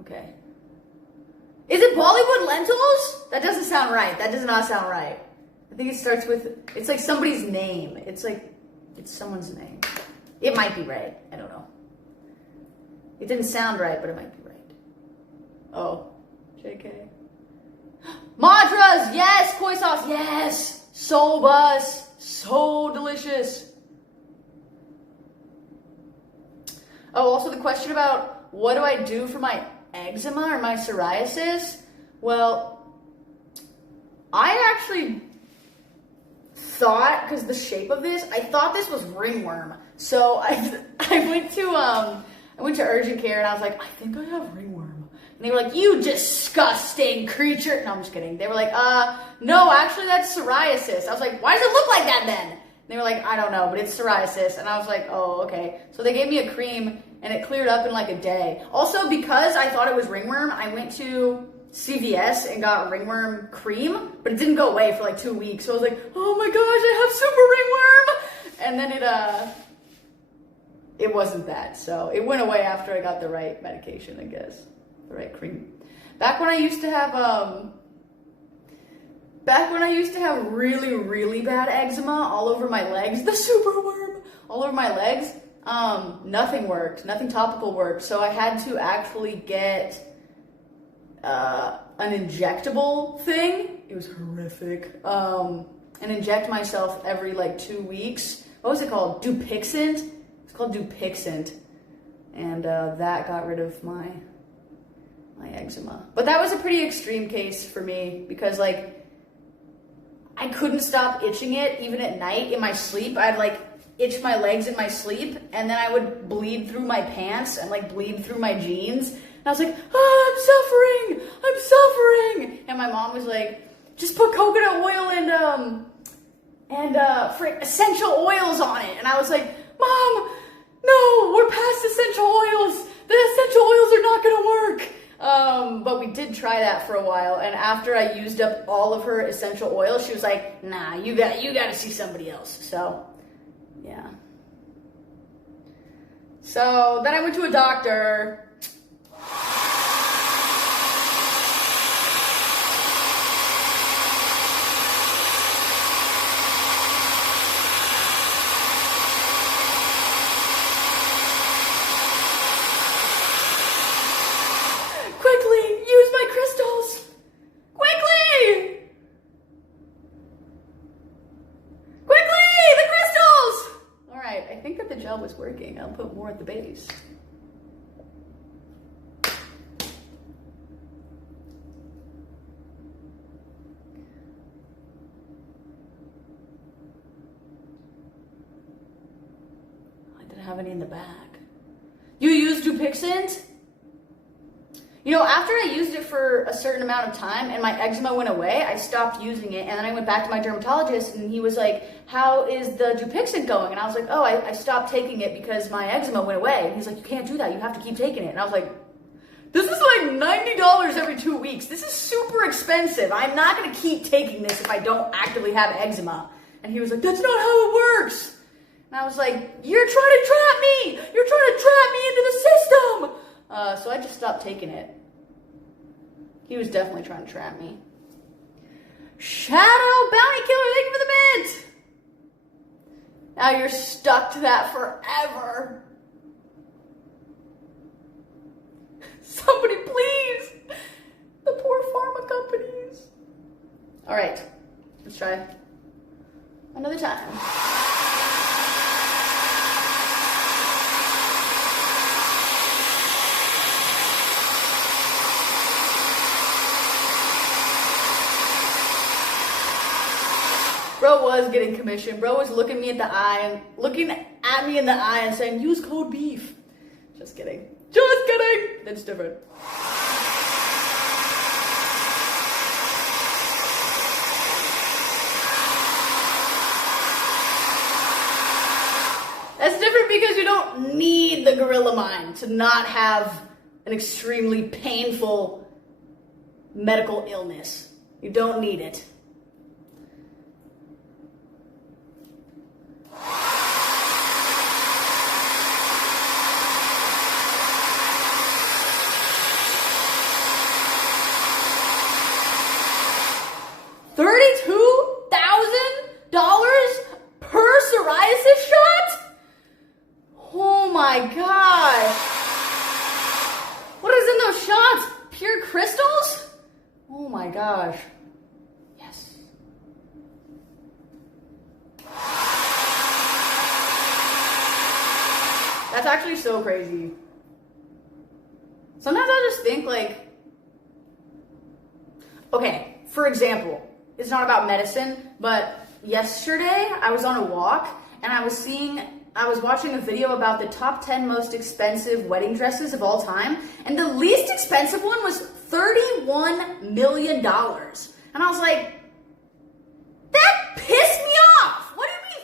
Okay. Is it Bollywood lentils? That doesn't sound right. That does not sound right. I think it starts with, it's like somebody's name. It's someone's name. It might be right. I don't know. It didn't sound right, but it might be right. Oh, JK. Madras, yes! Koi sauce, yes! So bus, so delicious. Oh, also the question about what do I do for my eczema or my psoriasis? Well, I actually thought, because the shape of this, I thought this was ringworm. So I went to urgent care and I was like, I think I have ringworm. And they were like, you disgusting creature. No, I'm just kidding. They were like, no, actually that's psoriasis. I was like, why does it look like that then? And they were like, I don't know, but it's psoriasis. And I was like, oh, okay. So they gave me a cream and it cleared up in like a day. Also, because I thought it was ringworm, I went to CVS and got ringworm cream, but it didn't go away for like 2 weeks. So I was like, oh my gosh, I have super ringworm. And then it wasn't that. So it went away after I got the right medication, I guess. The right cream. Back when I used to have really, really bad eczema all over my legs, the super worm, all over my legs, nothing worked. Nothing topical worked. So I had to actually get an injectable thing. It was horrific. And inject myself every like 2 weeks. What was it called? Dupixent? It's called Dupixent. And that got rid of my eczema. But that was a pretty extreme case for me because like I couldn't stop itching it even at night in my sleep. I'd like itch my legs in my sleep and then I would bleed through my pants and like bleed through my jeans. And I was like, oh, I'm suffering. And my mom was like, just put coconut oil and essential oils on it. And I was like, Mom, no, we're past essential oils. The essential oils are not gonna work. But we we did try that for a while, and after I used up all of her essential oil, she was like, nah, you got to see somebody else. So, yeah. So then I went to a doctor. Was working. I'll put more at the base. I didn't have any in the back. You used Dupixent? You know, after I used it for a certain amount of time and my eczema went away, I stopped using it, and then I went back to my dermatologist and he was like, how is the Dupixent going? And I was like, oh, I stopped taking it because my eczema went away. And he's like, you can't do that, you have to keep taking it. And I was like, this is like $90 every 2 weeks. This is super expensive. I'm not gonna keep taking this if I don't actively have eczema. And he was like, that's not how it works. And I was like, you're trying to trap me! You're trying to trap me into the system! So I just stopped taking it. He was definitely trying to trap me. Shadow Bounty Killer, thank you for the mint! Now you're stuck to that forever. Somebody please! The poor pharma companies. Alright, let's try another time. Bro was getting commission. Bro was looking me at the eye and looking at me in the eye and saying, use code beef. Just kidding. Just kidding. That's different. That's different because you don't need the gorilla mind to not have an extremely painful medical illness. You don't need it. $32,000 per psoriasis shot? Oh my gosh. What is in those shots? Pure crystals? Oh my gosh. Yes. That's actually so crazy. Sometimes I just think like, okay, for example, it's not about medicine, but yesterday I was on a walk and I was watching a video about the top 10 most expensive wedding dresses of all time, and the least expensive one was $31 million. And I was like, that pissed me off. What do you mean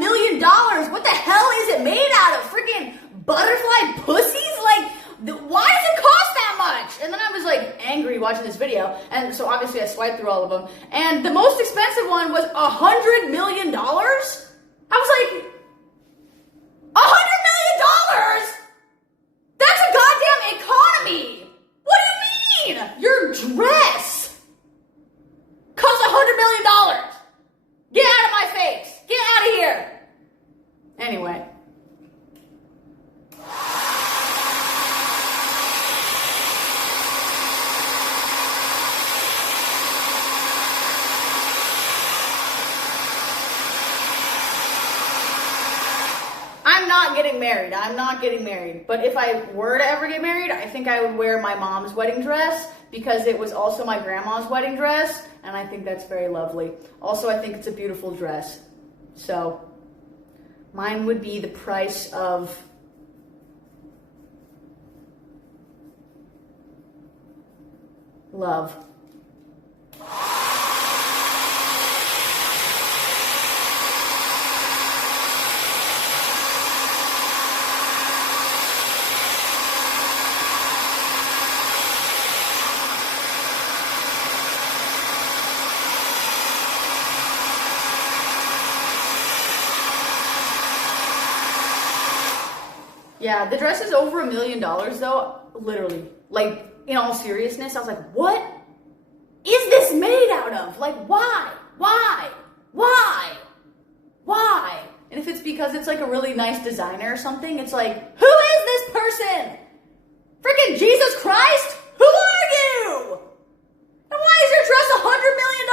$31 million? What the hell is it made out of? Freaking butterfly pussies? Like, why does it cost that much? And then I was like angry watching this video, and so obviously I swiped through all of them, and the most expensive one was $100 million. I was like, $100 million? That's a goddamn economy. What do you mean? Your dress costs $100 million. Get out of my face. Get out of here. Anyway. I'm not getting married. But if I were to ever get married, I think I would wear my mom's wedding dress because it was also my grandma's wedding dress, and I think that's very lovely. Also, I think it's a beautiful dress. So, mine would be the price of love. Yeah, the dress is over $1 million though, literally. Like, in all seriousness, I was like, what is this made out of? Like, why? Why? Why? Why? And if it's because it's like a really nice designer or something, it's like, who is this person? Freaking Jesus Christ? Who are you? And why is your dress $100 million?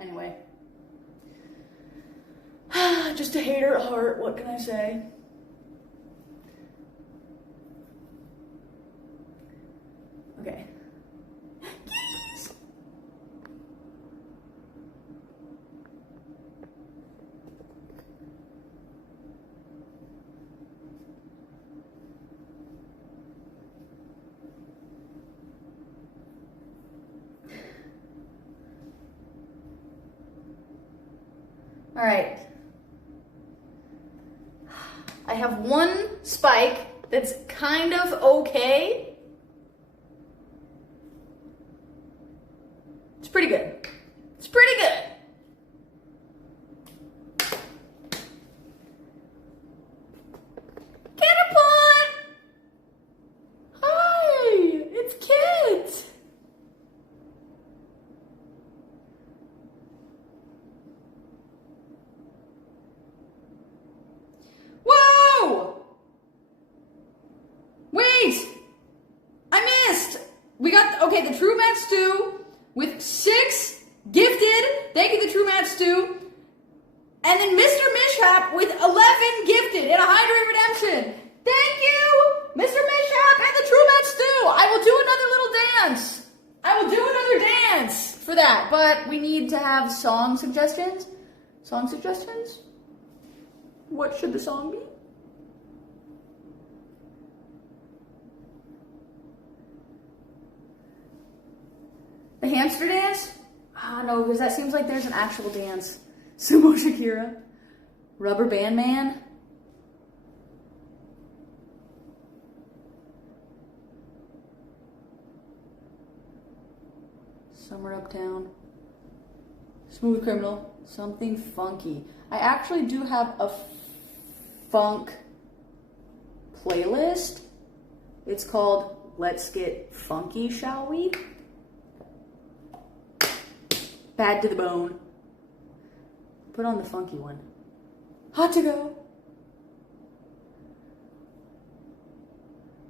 Anyway. Just a hater at heart, what can I say? Okay. Yes. All right. I have one spike that's kind of okay. It's pretty good. It's pretty good. Catapult! Hi, it's Kit. Whoa! Wait! I missed! We got, okay, the True Matt Stew with 6 gifted. Thank you, the True Matt Stew. And then Mr. Mishap with 11 gifted and a Hydrate Redemption. Thank you, Mr. Mishap and the True Matt Stew. I will do another little dance. I will do another dance for that. But we need to have song suggestions. Song suggestions? What should the song be? The hamster dance? Ah, no, because that seems like there's an actual dance. Sumo Shakira. Rubber Band Man. Summer Uptown. Smooth Criminal. Something funky. I actually do have a funk playlist. It's called Let's Get Funky, Shall We? Bad to the Bone. Put on the funky one. Hot to Go.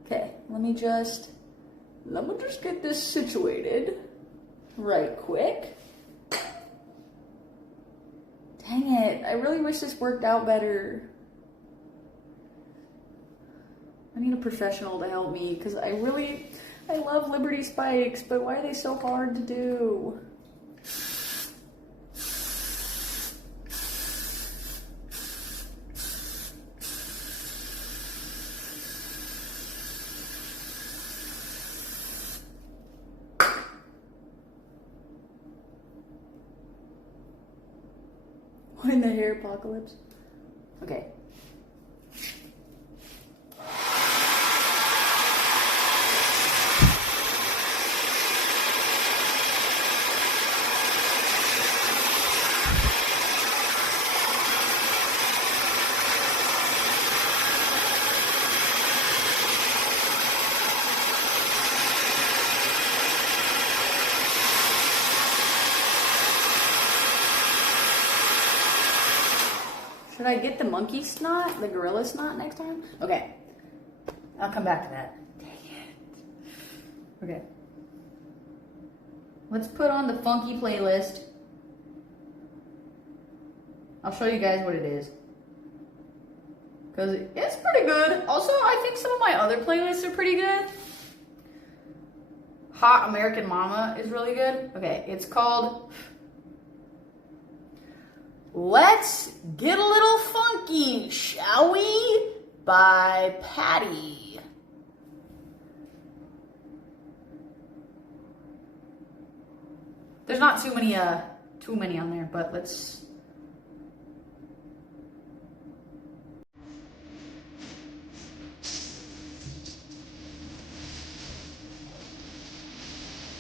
Okay, let me just get this situated right quick. Dang it, I really wish this worked out better. I need a professional to help me because I love Liberty Spikes, but why are they so hard to do? In the hair apocalypse. Okay. Should I get the monkey snot, the gorilla snot next time? Okay. I'll come back to that. Dang it. Okay. Let's put on the funky playlist. I'll show you guys what it is. Because it's pretty good. Also, I think some of my other playlists are pretty good. Hot American Mama is really good. Okay, it's called Let's Get a Little Funky, Shall We? By Patty. There's not too many on there, but let's.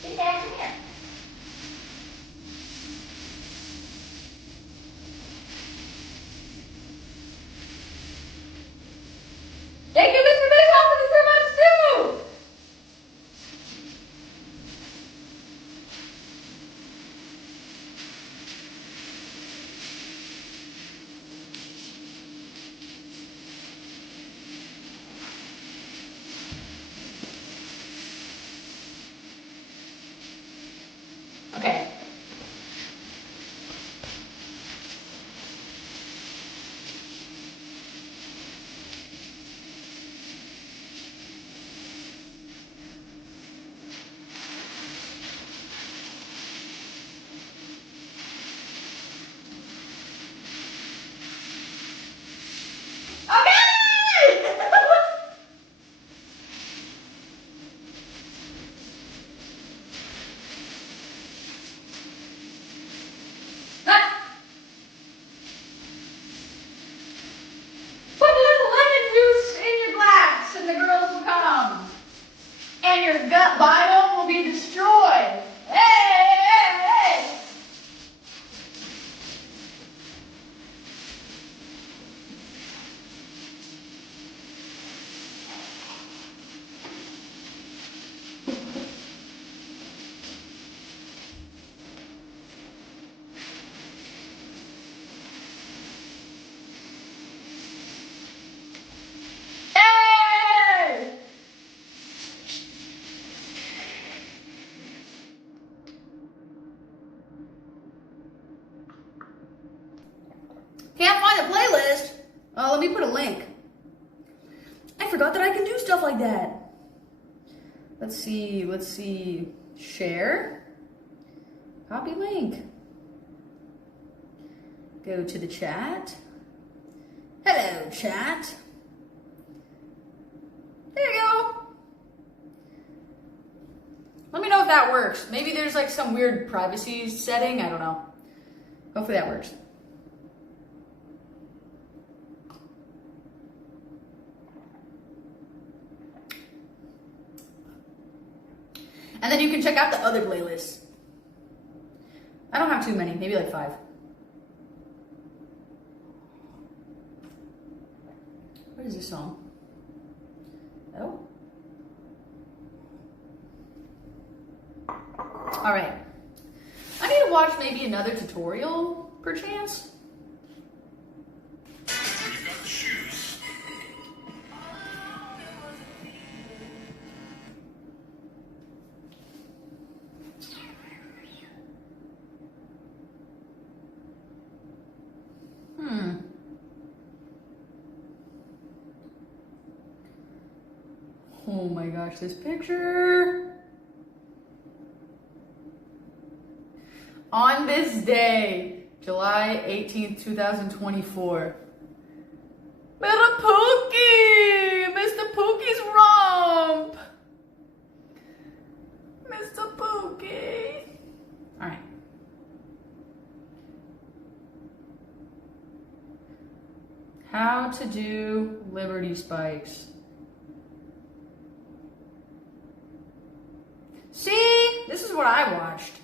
Get down here. biome will be destroyed. Hey! Can't find a playlist? Oh, let me put a link. I forgot that I can do stuff like that. Let's see. Share. Copy link. Go to the chat. Hello, chat. There you go. Let me know if that works. Maybe there's like some weird privacy setting. I don't know. Hopefully that works. And then you can check out the other playlists. I don't have too many, maybe like 5. What is this song? Oh. All right. I need to watch maybe another tutorial, perchance. We've got the shoes. Oh my gosh, this picture. On this day, July 18th, 2024. Mr. Pookie! Mr. Pookie's romp! Mr. Pookie! Alright. How to do Liberty Spikes. See? This is what I watched.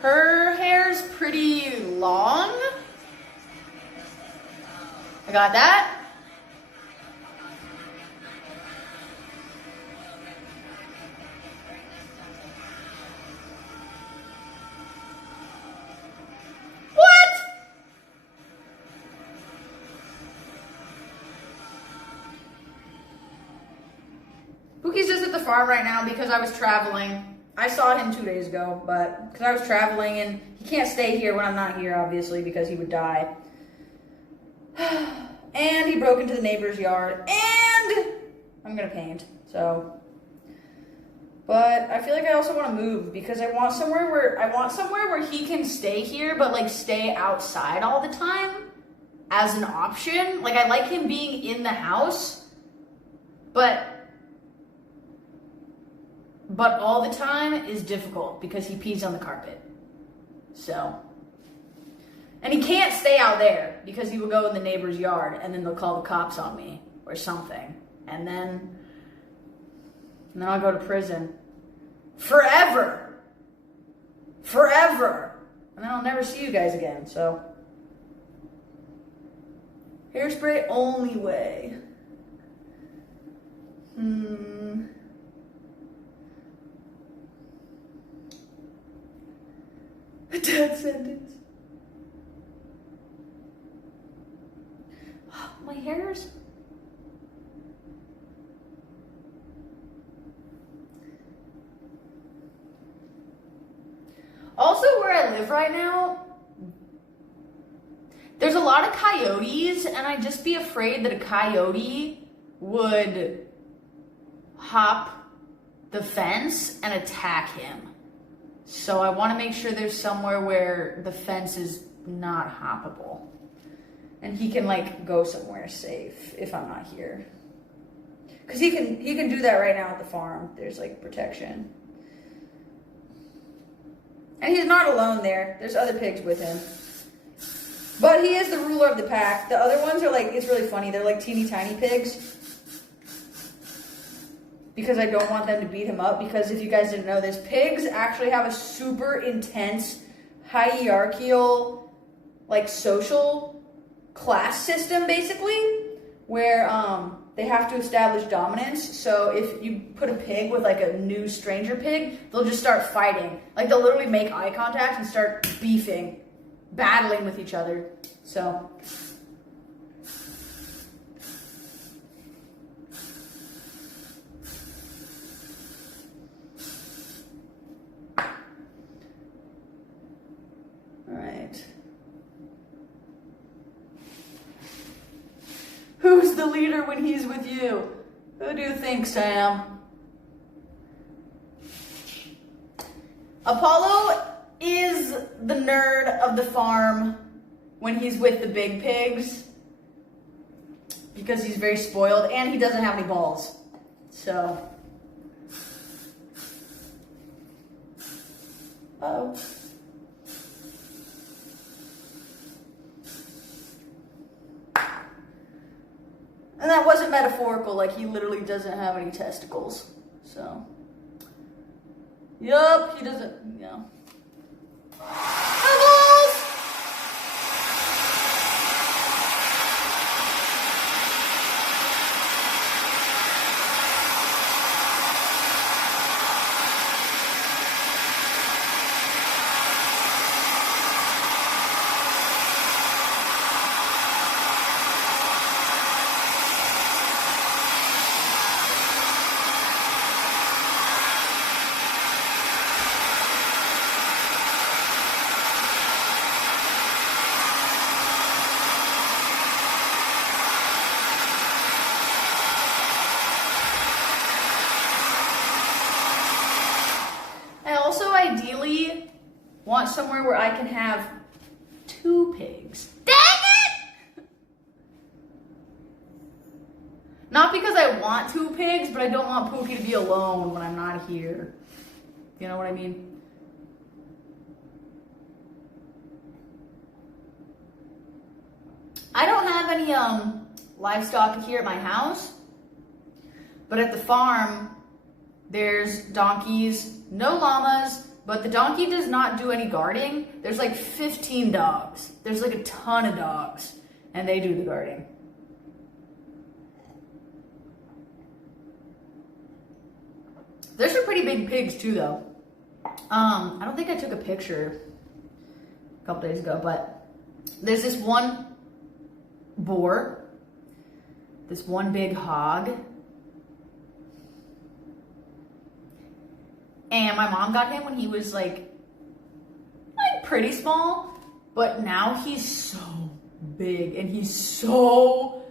Her hair's pretty long. I got that. What? Pookie's just at the farm right now because I was traveling. I saw him 2 days ago, but because I was traveling and he can't stay here when I'm not here, obviously, because he would die. And he broke into the neighbor's yard, and I'm gonna paint, so. But I feel like I also want to move because I want somewhere where he can stay here, but like stay outside all the time as an option. Like I like him being in the house, but all the time is difficult because he pees on the carpet. So, and he can't stay out there because he will go in the neighbor's yard and then they'll call the cops on me or something. And then I'll go to prison. Forever. And then I'll never see you guys again, so. Hairspray only way. A death sentence. My hair's. Also, where I live right now, there's a lot of coyotes, and I'd just be afraid that a coyote would hop the fence and attack him. So I want to make sure there's somewhere where the fence is not hoppable. And he can like go somewhere safe if I'm not here. Cause he can do that right now at the farm. There's like protection. And he's not alone there. There's other pigs with him. But he is the ruler of the pack. The other ones are like, it's really funny. They're like teeny tiny pigs. because I don't want them to beat him up, because if you guys didn't know this, pigs actually have a super intense hierarchical, like, social class system, basically, where they have to establish dominance. So if you put a pig with like a new stranger pig, they'll just start fighting. Like, they'll literally make eye contact and start beefing, battling with each other. So who's the leader when he's with you? Who do you think, Sam? Apollo is the nerd of the farm when he's with the big pigs, because he's very spoiled and he doesn't have any balls. So, uh-oh. And that wasn't metaphorical, like he literally doesn't have any testicles. So, yup, he doesn't, yeah. Bubbles! Ideally want somewhere where I can have 2 pigs. Dang it! Not because I want 2 pigs, but I don't want Pookie to be alone when I'm not here. You know what I mean? I don't have any livestock here at my house, but at the farm there's donkeys, no llamas, but the donkey does not do any guarding. There's like 15 dogs. There's like a ton of dogs, and they do the guarding. There's some pretty big pigs too, though. I don't think I took a picture a couple days ago, but there's this one boar, this one big hog, and my mom got him when he was like pretty small, but now he's so big and he's so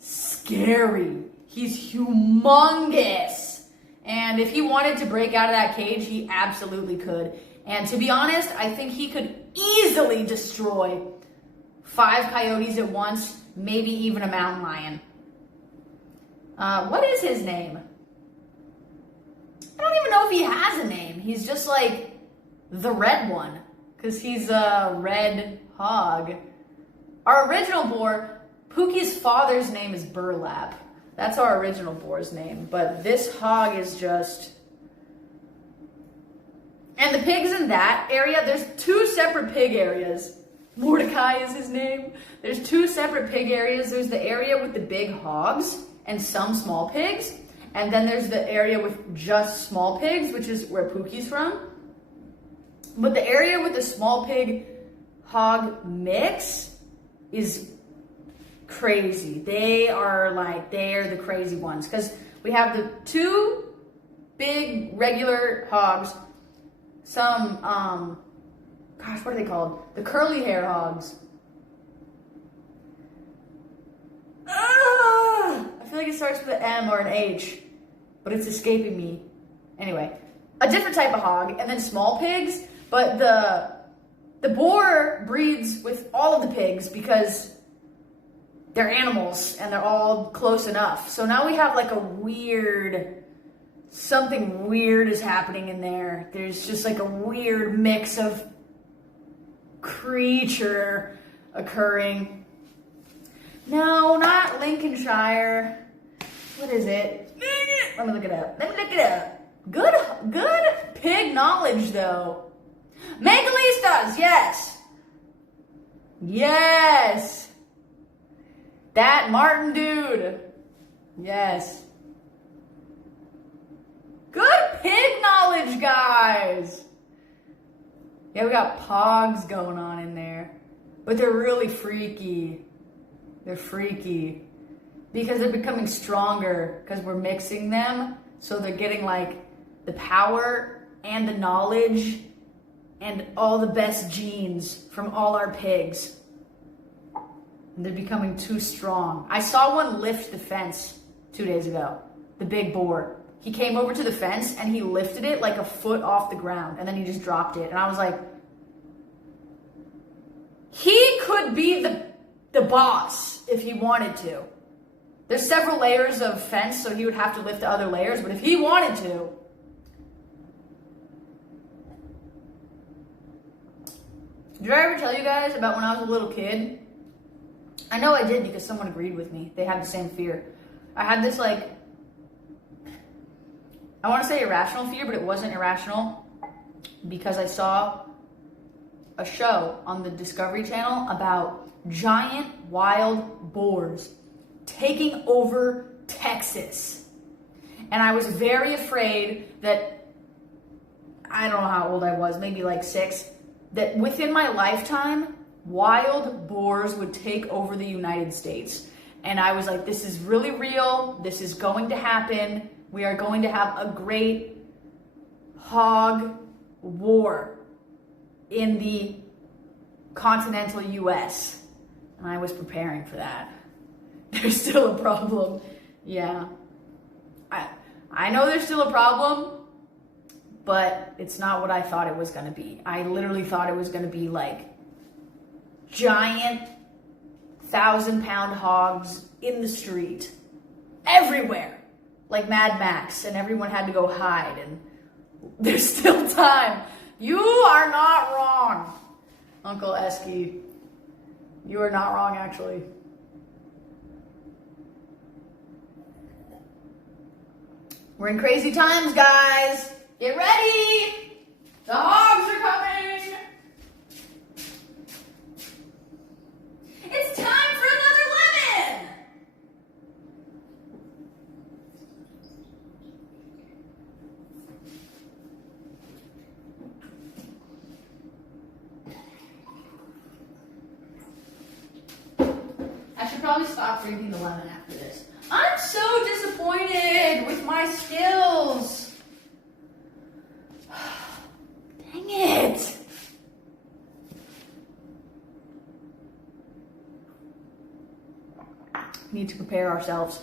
scary. He's humongous. And if he wanted to break out of that cage, he absolutely could. And to be honest, I think he could easily destroy 5 coyotes at once, maybe even a mountain lion. What is his name? I don't even know if he has a name. He's just like the red one, because he's a red hog. Our original boar, Pookie's father's name is Burlap. That's our original boar's name. But this hog is just... And the pigs in that area, there's 2 separate pig areas. Mordecai is his name. There's 2 separate pig areas. There's the area with the big hogs and some small pigs. And then there's the area with just small pigs, which is where Pookie's from. But the area with the small pig hog mix is crazy. They're the crazy ones. Because we have the 2 big regular hogs, some, gosh, what are they called? The curly hair hogs. I feel like it starts with an M or an H, but it's escaping me. Anyway, a different type of hog, and then small pigs, but the boar breeds with all of the pigs because they're animals and they're all close enough. So now we have like something weird is happening in there. There's just like a weird mix of creature occurring. No, not Lincolnshire. What is it? Let me look it up. Good pig knowledge, though. Megalistas, yes. Yes. That Martin dude. Yes. Good pig knowledge, guys. Yeah, we got pogs going on in there. But they're really freaky. They're freaky. Because they're becoming stronger because we're mixing them. So they're getting like the power and the knowledge and all the best genes from all our pigs. And they're becoming too strong. I saw one lift the fence 2 days ago. The big boar. He came over to the fence and he lifted it like a foot off the ground. And then he just dropped it. And I was like, he could be the boss if he wanted to. There's several layers of fence, so he would have to lift the other layers. But if he wanted to, did I ever tell you guys about when I was a little kid? I know I did because someone agreed with me. They had the same fear. I had this like, I want to say irrational fear, but it wasn't irrational because I saw a show on the Discovery Channel about giant wild boars taking over Texas. And I was very afraid that, I don't know how old I was, maybe like 6, that within my lifetime, wild boars would take over the United States. And I was like, this is really real. This is going to happen. We are going to have a great hog war in the continental US. And I was preparing for that. There's still a problem. Yeah. I know there's still a problem, but it's not what I thought it was going to be. I literally thought it was going to be like giant 1,000-pound hogs in the street everywhere, like Mad Max, and everyone had to go hide, and there's still time. You are not wrong, Uncle Esky. You are not wrong, actually. We're in crazy times, guys. Get ready. The hogs are coming. It's time for another lemon. I should probably stop drinking the lemon after this. I'm so disappointed with my skills. Dang it. We need to prepare ourselves.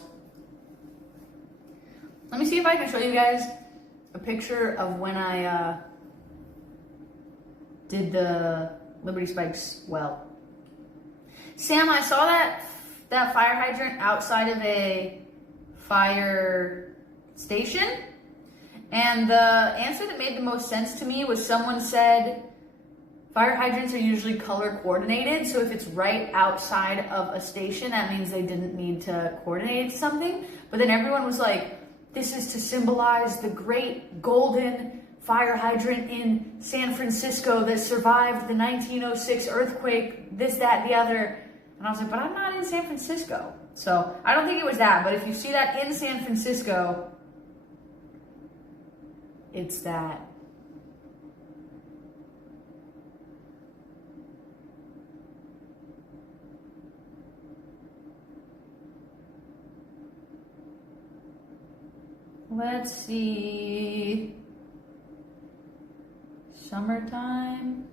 Let me see if I can show you guys a picture of when I did the Liberty Spikes well. Sam, I saw that fire hydrant outside of a fire station, and the answer that made the most sense to me was someone said fire hydrants are usually color coordinated, so if it's right outside of a station, that means they didn't need to coordinate something. But then everyone was like, this is to symbolize the great golden fire hydrant in San Francisco that survived the 1906 earthquake, this, that, the other. And I was like, but I'm not in San Francisco. So I don't think it was that, but if you see that in San Francisco, it's that. Let's see. Summertime.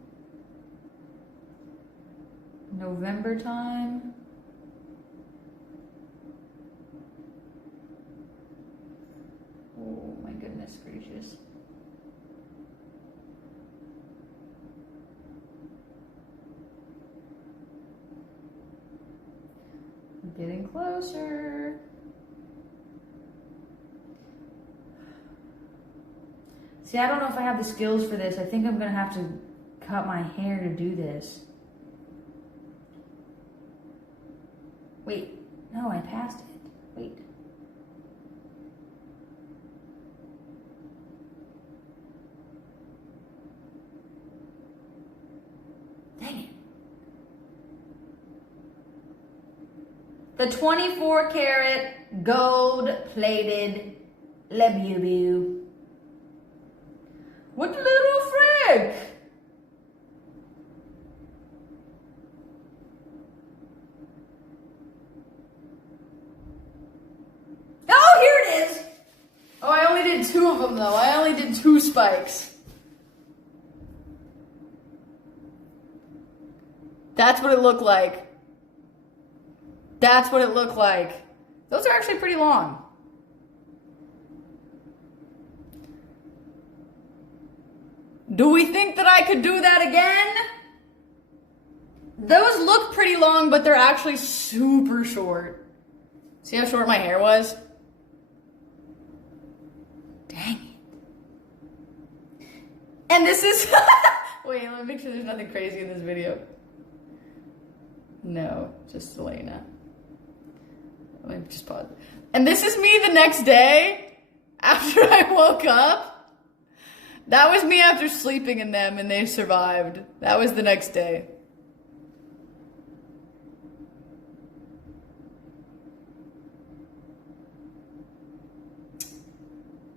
November time. Oh my goodness gracious. We're getting closer. See, I don't know if I have the skills for this. I think I'm gonna have to cut my hair to do this. Wait, no, I passed it. Wait. The 24 karat gold plated Labubu. What the little frick? Oh, here it is. Oh, I only did 2 of them though. I only did 2 spikes. That's what it looked like. That's what it looked like. Those are actually pretty long. Do we think that I could do that again? Those look pretty long, but they're actually super short. See how short my hair was? Dang it. And this is... Wait, let me make sure there's nothing crazy in this video. No, just Elena. Let me just pause. And this is me the next day after I woke up. That was me after sleeping in them and they survived. That was the next day.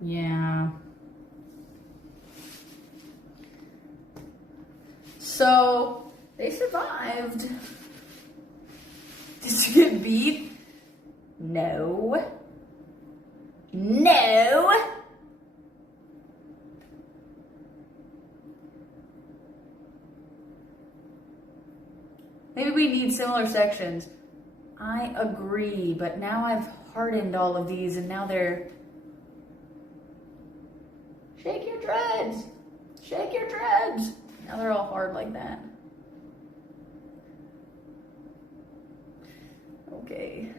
Yeah. So, they survived. Did you get beat? No. No. Maybe we need similar sections. I agree, but now I've hardened all of these and now they're... Shake your dreads. Shake your dreads. Now they're all hard like that. Okay.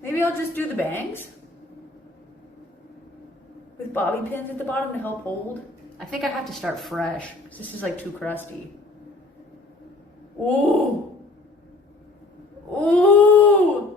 Maybe I'll just do the bangs with bobby pins at the bottom to help hold. I think I have to start fresh because this is like too crusty. Ooh. Ooh.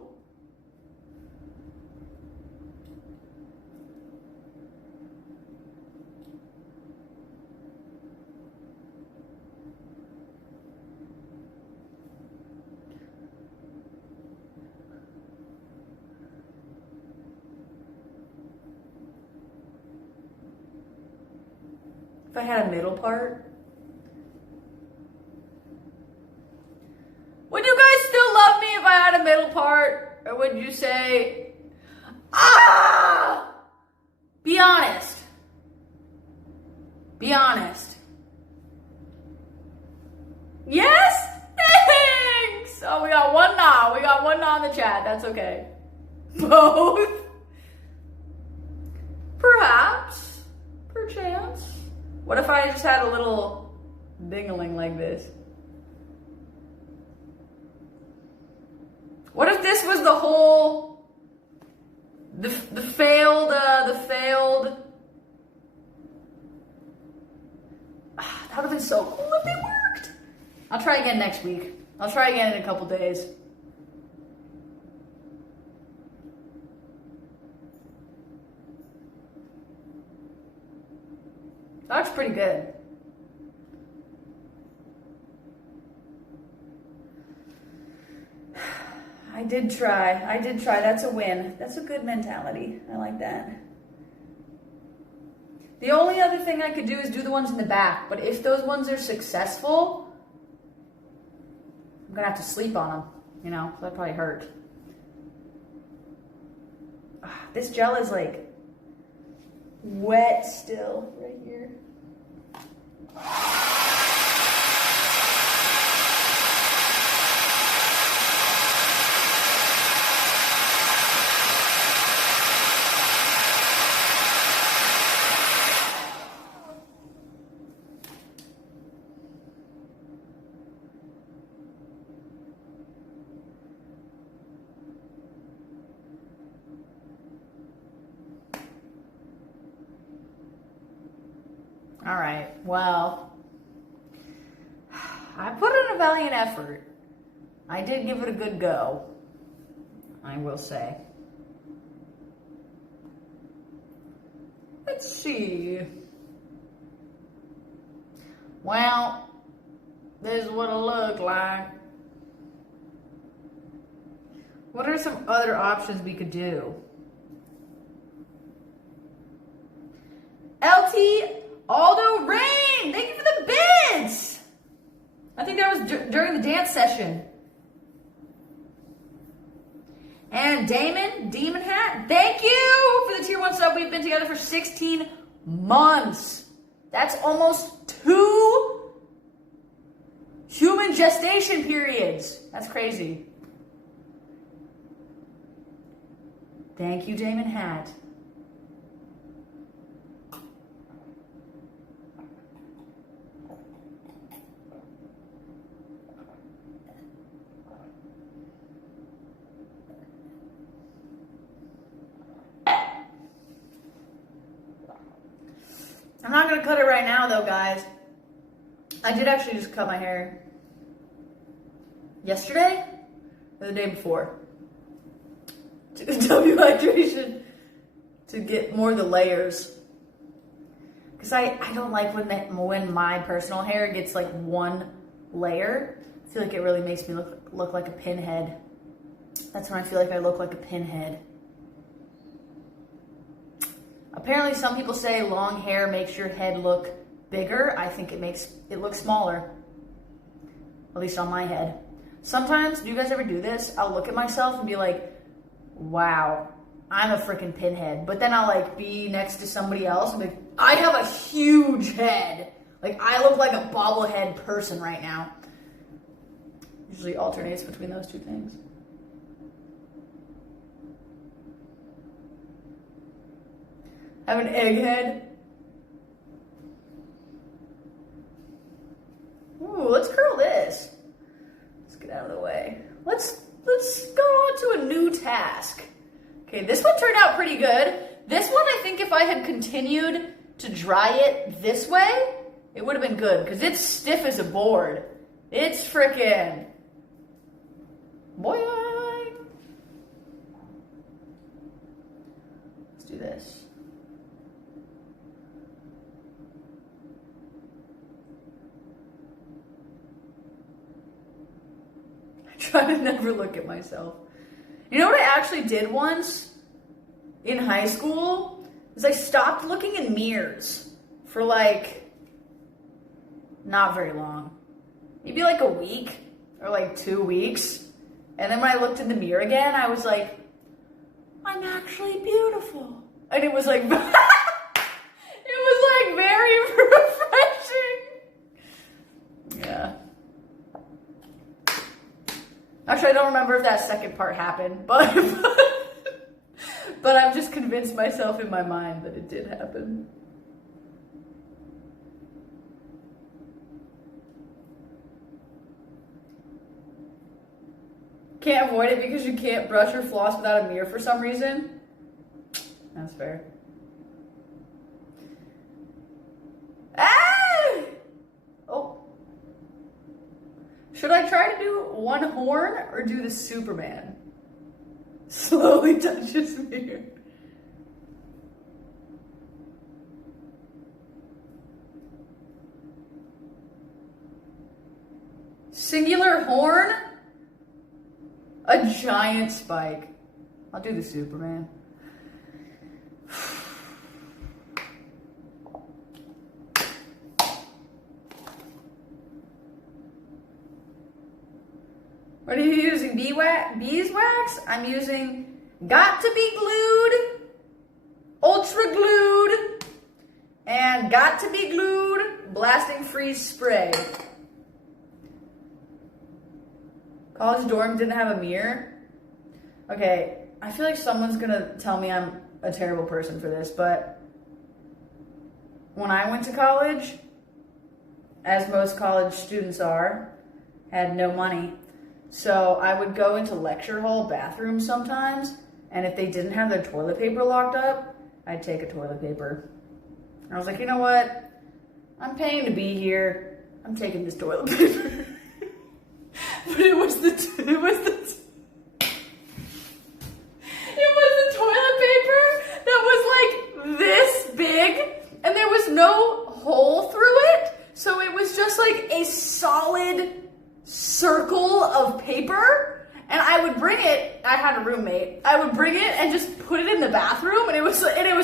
If I had a middle part. Would you guys still love me if I had a middle part? Or would you say, ah! Be honest. Be honest. Yes? Thanks! Oh, we got one nah. We got one nah in the chat. That's okay. Both? Perhaps. Perchance. What if I just had a little dingling like this? What if this was the whole, the failed, that would have been so cool if they worked. I'll try again next week. I'll try again in a couple days. That looks pretty good. I did try. That's a win. That's a good mentality. I like that. The only other thing I could do is do the ones in the back. But if those ones are successful, I'm going to have to sleep on them. You know, so that'd probably hurt. This gel is like wet still right here. All right, well, I put in a valiant effort. I did give it a good go, I will say. Let's see. Well, this is what it looked like. What are some other options we could do? LT Aldo Rain, thank you for the bids. I think that was during the dance session. And Demon Hat, thank you for the tier 1 sub. We've been together for 16 months. That's almost 2 human gestation periods. That's crazy. Thank you, Damon Hat. I'm not gonna cut it right now though, guys. I did actually just cut my hair yesterday or the day before. To W hydration to get more of the layers. Because I don't like when my personal hair gets like one layer. I feel like it really makes me look like a pinhead. That's when I feel like I look like a pinhead. Apparently some people say long hair makes your head look bigger. I think it makes it look smaller. At least on my head. Sometimes, do you guys ever do this? I'll look at myself and be like, wow, I'm a freaking pinhead. But then I'll like be next to somebody else and be like, I have a huge head. Like I look like a bobblehead person right now. Usually alternates between those two things. I have an egghead. Ooh, let's curl this. Let's get out of the way. Let's go on to a new task. Okay, this one turned out pretty good. This one, I think if I had continued to dry it this way, it would have been good because it's stiff as a board. It's frickin' boy. Let's do this. Try to never look at myself. You know what I actually did once in high school? Is I stopped looking in mirrors for like not very long. Maybe like a week or like 2 weeks. And then when I looked in the mirror again, I was like, I'm actually beautiful. And it was like, it was like very refreshing. Yeah. Actually, I don't remember if that second part happened, but I've just convinced myself in my mind that it did happen. Can't avoid it because you can't brush or floss without a mirror for some reason? That's fair. Ah! Oh. Should I try to do one horn or do the Superman? Slowly touch his mirror. Singular horn? A giant spike. I'll do the Superman. What are you using? Beeswax? I'm using Got to Be Glued, Ultra Glued, and Got to Be Glued Blasting Freeze Spray. College dorm didn't have a mirror. Okay, I feel like someone's gonna tell me I'm a terrible person for this, but when I went to college, as most college students are, had no money. So I would go into lecture hall bathrooms sometimes, and if they didn't have their toilet paper locked up, I'd take a toilet paper. I was like, you know what? I'm paying to be here. I'm taking this toilet paper. But it was the toilet paper that was like this big, and there was no hole through it. So it was just like a solid circle of paper, and I would bring it. I had a roommate, I would bring it and just put it in the bathroom, and it was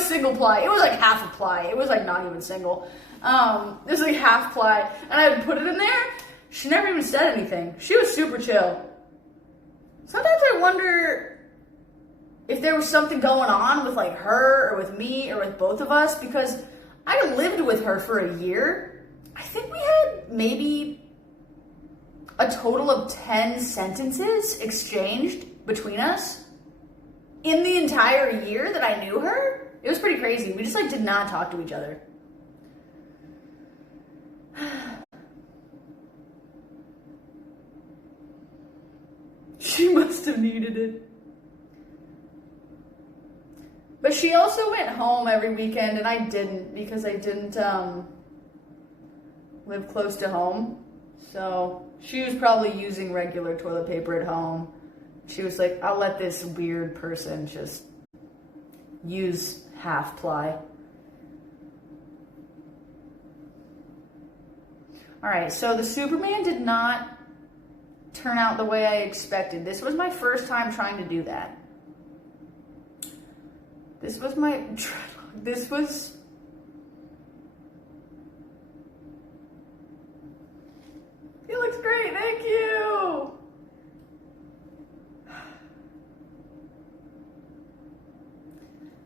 single ply. It was like half a ply. It was like not even single. It was like half ply, and I would put it in there. She never even said anything. She was super chill. Sometimes I wonder if there was something going on with like her or with me or with both of us, because I lived with her for a year. I think we had maybe a total of 10 sentences exchanged between us in the entire year that I knew her. It was pretty crazy. We just like did not talk to each other. She must have needed it. But she also went home every weekend, and I didn't, because I didn't live close to home. So she was probably using regular toilet paper at home. She was like, I'll let this weird person just use half ply. Alright, so the Superman did not turn out the way I expected. This was my first time trying to do that. It looks great, thank you!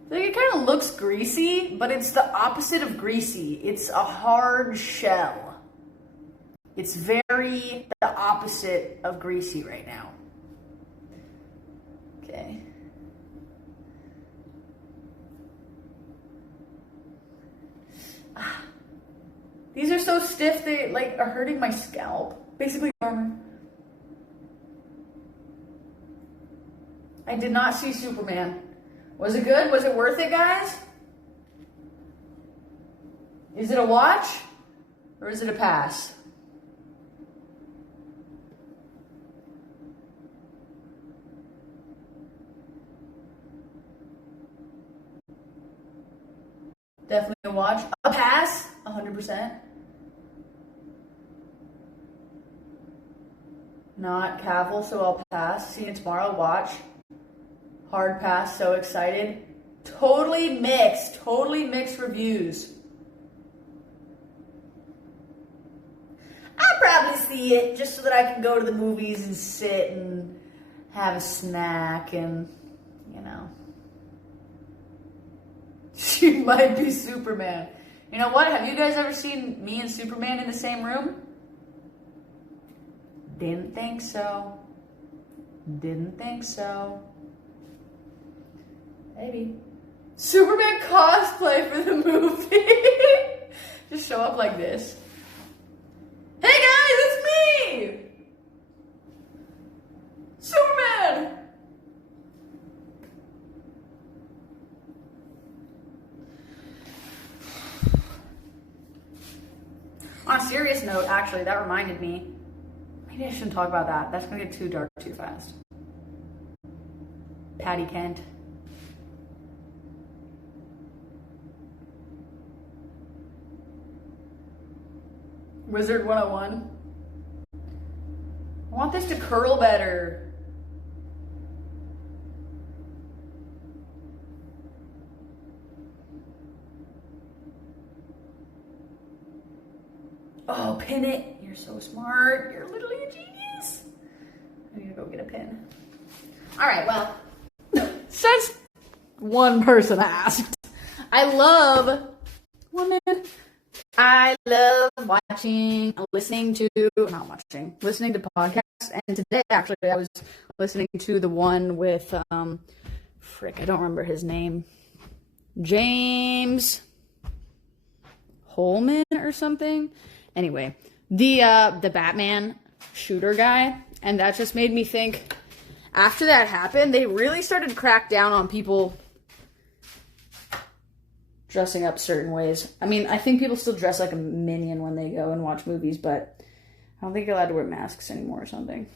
I think it kind of looks greasy, but it's the opposite of greasy. It's a hard shell. It's very the opposite of greasy right now. Okay. These are so stiff, they like are hurting my scalp. Basically armor. I did not see Superman. Was it good? Was it worth it, guys? Is it a watch? Or is it a pass? Definitely a watch. A pass? 100%. Not Cavill, so I'll pass. See you tomorrow. Watch. Hard pass. So excited. Totally mixed reviews. I'll probably see it just so that I can go to the movies and sit and have a snack and, you know. She might be Superman. You know what? Have you guys ever seen me and Superman in the same room? Didn't think so. Maybe. Superman cosplay for the movie. Just show up like this. Hey guys, it's me! Superman! On a serious note, actually, that reminded me. Maybe I shouldn't talk about that. That's gonna get too dark too fast. Patty Kent. Wizard 101. I want this to curl better. Oh, pin it. You're so smart. You're literally a genius. I need to go get a pin. All right, well, since one person asked, I love listening to podcasts. And today, actually, I was listening to the one with, I don't remember his name. James Holman or something. Anyway, the Batman shooter guy, and that just made me think, after that happened, they really started to crack down on people dressing up certain ways. I mean, I think people still dress like a minion when they go and watch movies, but I don't think you're allowed to wear masks anymore or something.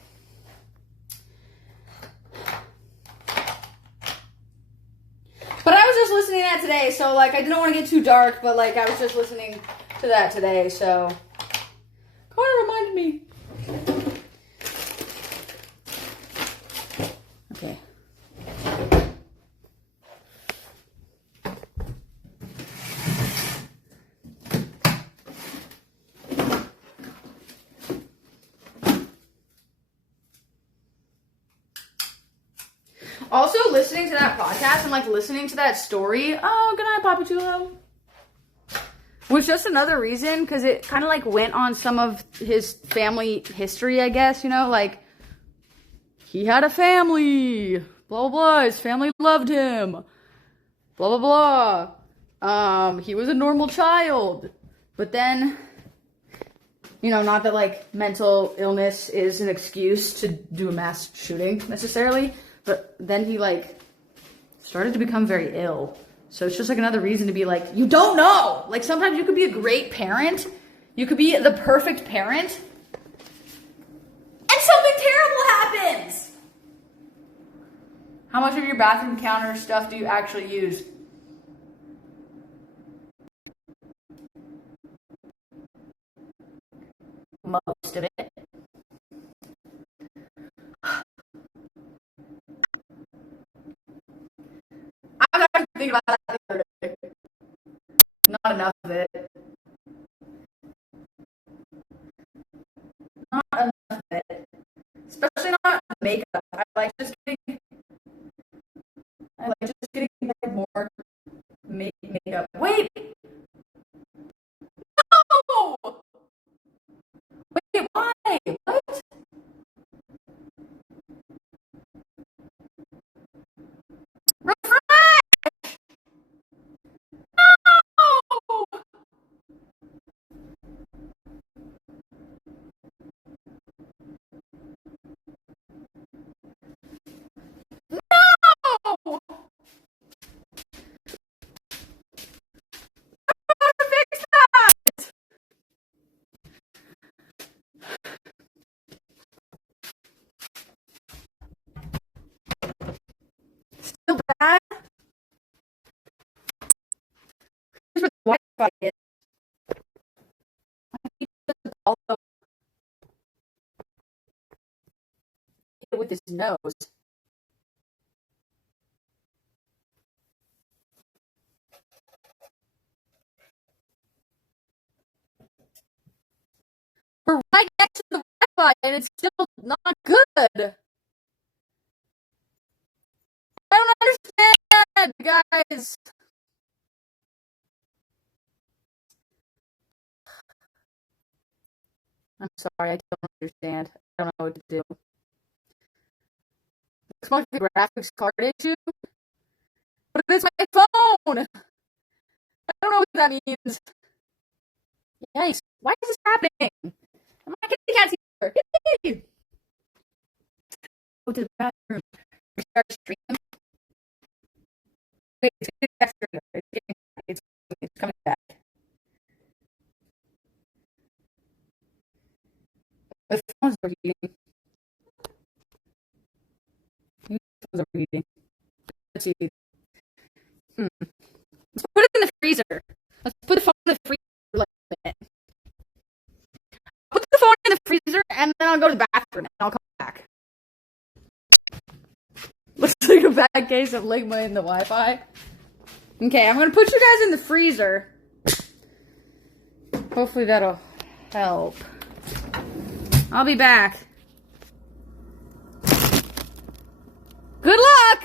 But I was just listening to that today, so, like, I didn't want to get too dark, but, like, I was just listening to that today, so kind of reminded me. Okay, Also, listening to that podcast and like listening to that story. Oh, good night, Papa Chulo. Was just another reason because it kind of like went on some of his family history, I guess. You know, like he had a family. Blah blah blah. His family loved him. Blah blah blah. He was a normal child, but then. You know, not that like mental illness is an excuse to do a mass shooting necessarily, but then he like started to become very ill. So it's just like another reason to be like, you don't know. Like sometimes you could be a great parent. You could be the perfect parent. And something terrible happens. How much of your bathroom counter stuff do you actually use? Most of it. I was actually thinking about that the other day. Not enough of it. Not enough of it. Especially not makeup. I like just getting like more makeup. Wait! No! Wait, why? What? Refresh! No! No! How to fix that? Still bad? Here's what the Wi-Fi is. Also hit it with his nose. We're right next to the Wi-Fi and it's still not good. I don't understand, guys. I'm sorry, I don't understand. I don't know what to do. This must be a graphics card issue, but it's my phone. I don't know what that means. Yikes! Why is this happening? My kitty cat's here. Yay! Go to the bathroom. Restart stream. Wait, it's getting back. It's coming back. The phone's overheating. The phone's overheating. Let's see. Let's put it in the freezer. Let's put the phone in the freezer for like a minute. Put the phone in the freezer and then I'll go to the bathroom and I'll come back. Looks like a bad case of Ligma in the Wi-Fi. Okay, I'm gonna put you guys in the freezer. Hopefully that'll help. I'll be back. Good luck!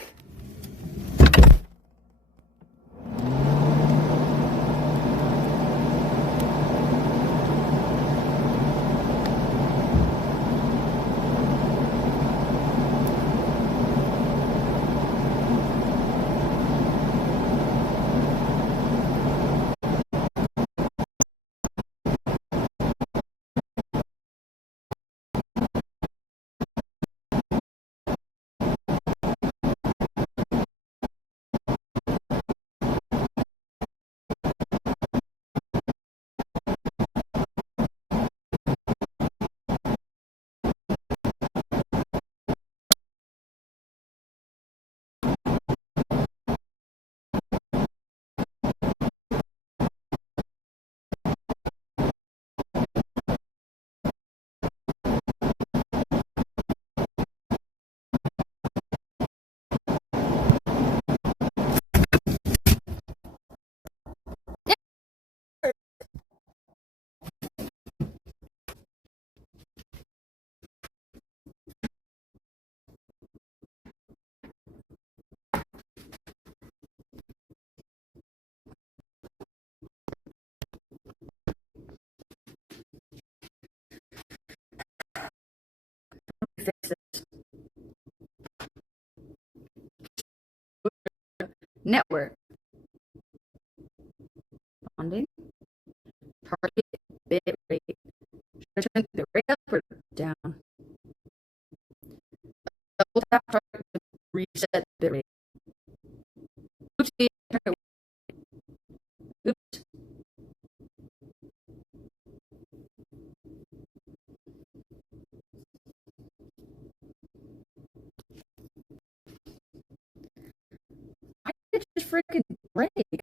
Network. Bonding. Target bit rate. Should I turn the rate up or down? Double tap target to reset bit rate. Oopsie. Oops. Why did it just freaking break?